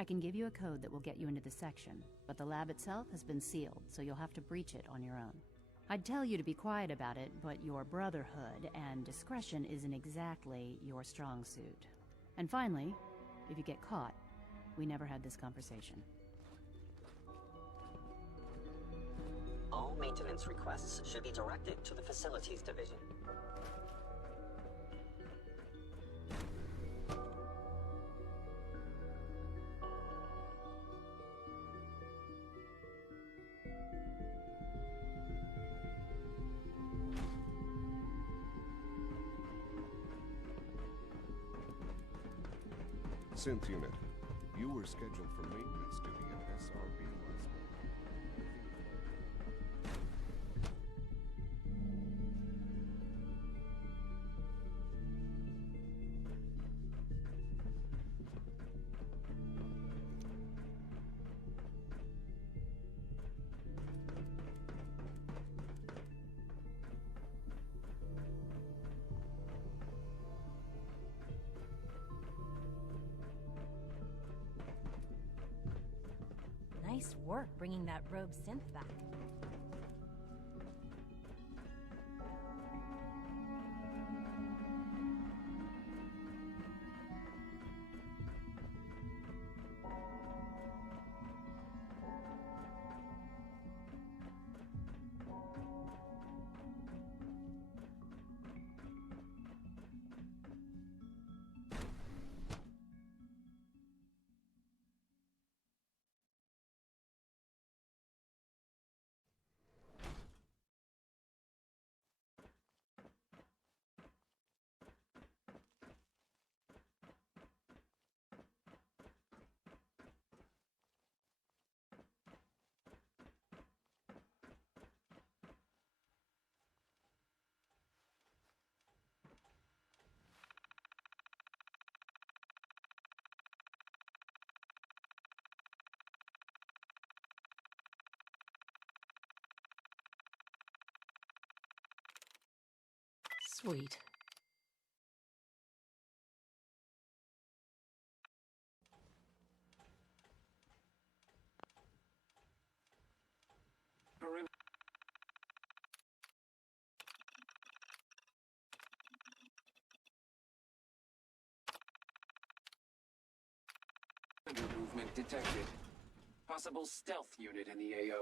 I can give you a code that will get you into the section, but the lab itself has been sealed, so you'll have to breach it on your own. I'd tell you to be quiet about it, but your brotherhood and discretion isn't exactly your strong suit. And finally, if you get caught, we never had this conversation. All maintenance requests should be directed to the Facilities Division. Synth unit, you were scheduled for maintenance duty at SRB last month. Nice work bringing that rogue synth back. Sweet. Movement detected. Possible stealth unit in the AO.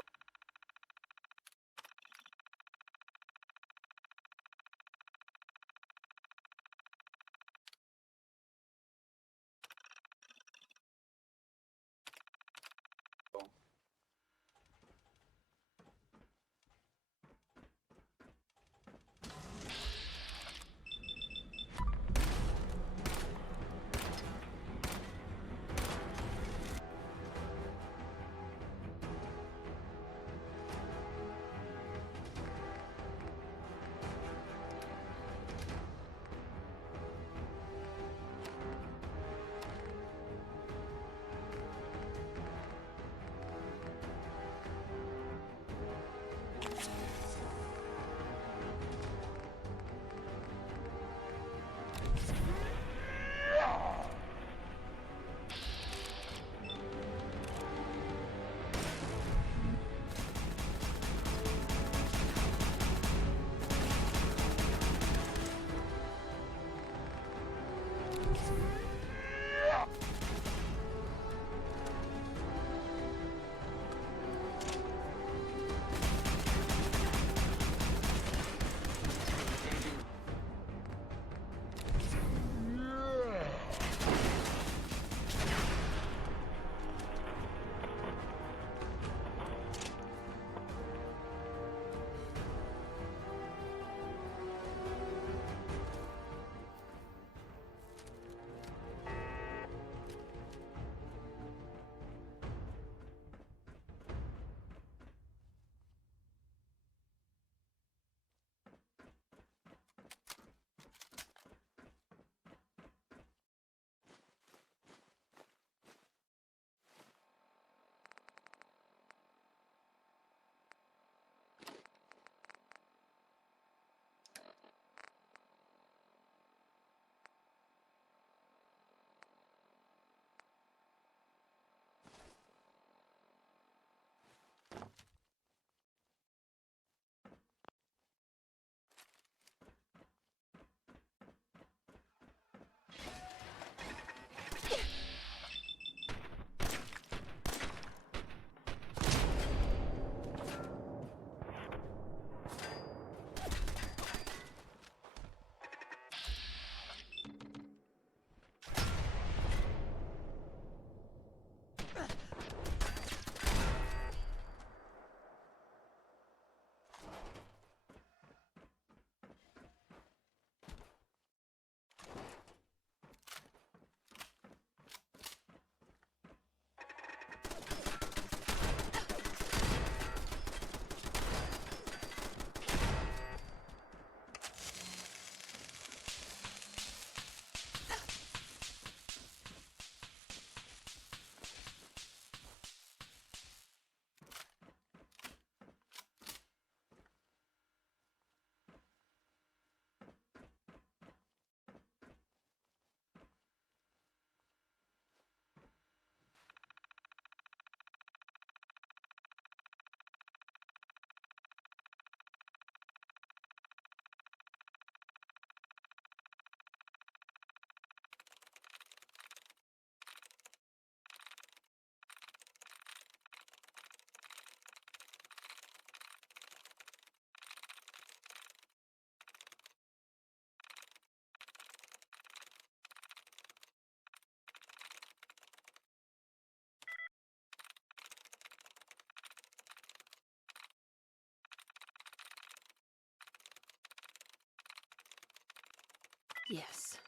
Yes.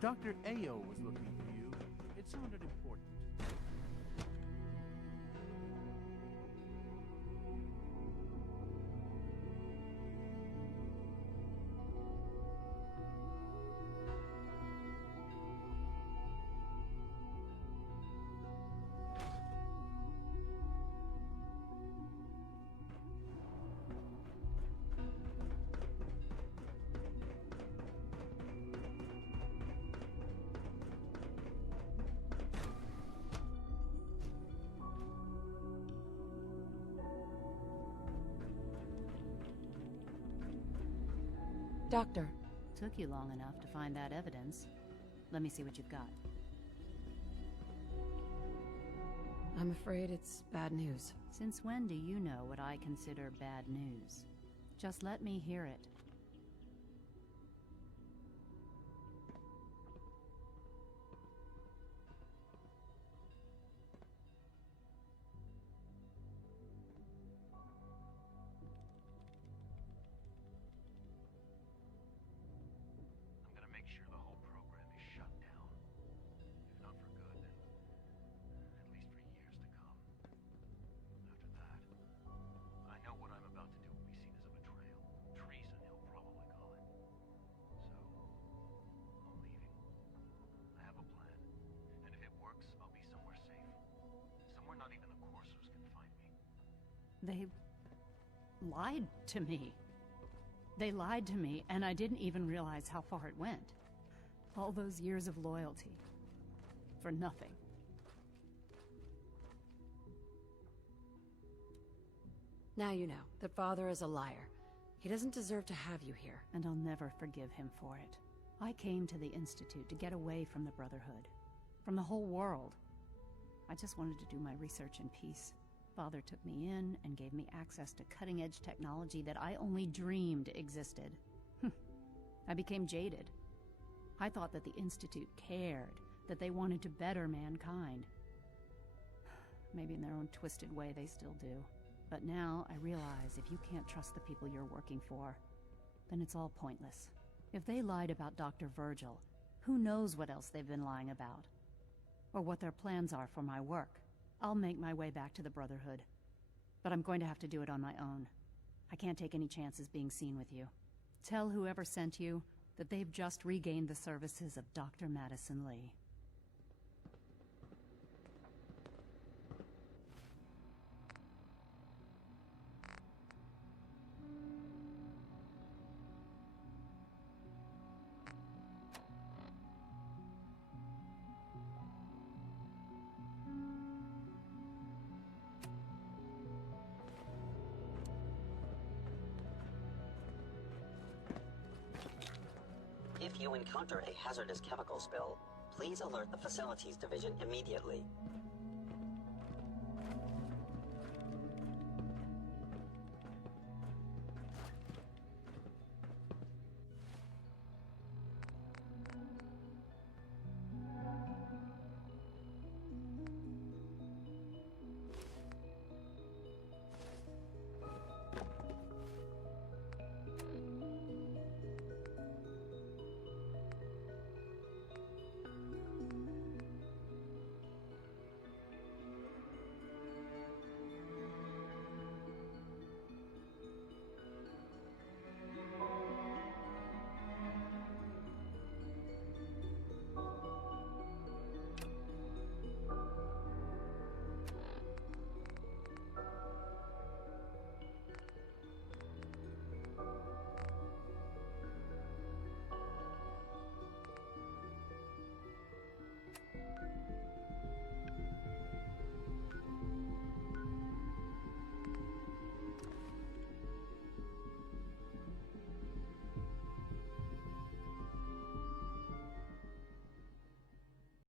Dr. Ayo was looking for you. It sounded important. Doctor. Took you long enough to find that evidence. Let me see what you've got. I'm afraid it's bad news. Since when do you know what I consider bad news? Just let me hear it. I'm gonna make sure the whole program is shut down. If not for good, then at least for years to come. After that, I know what I'm about to do will be seen as a betrayal. Treason, he'll probably call it. So, I'm leaving. I have a plan. And if it works, I'll be somewhere safe. Somewhere not even the Coursers can find me. They lied to me. They lied to me, and I didn't even realize how far it went. All those years of loyalty. For nothing. Now you know that Father is a liar. He doesn't deserve to have you here. And I'll never forgive him for it. I came to the Institute to get away from the Brotherhood. From the whole world. I just wanted to do my research in peace. Father took me in and gave me access to cutting-edge technology that I only dreamed existed. I became jaded. I thought that the Institute cared, that they wanted to better mankind. Maybe in their own twisted way they still do. But now I realize if you can't trust the people you're working for, then it's all pointless. If they lied about Dr. Virgil, who knows what else they've been lying about? Or what their plans are for my work. I'll make my way back to the Brotherhood. But I'm going to have to do it on my own. I can't take any chances being seen with you. Tell whoever sent you that they've just regained the services of Dr. Madison Lee. If you encounter a hazardous chemical spill, please alert the Facilities Division immediately.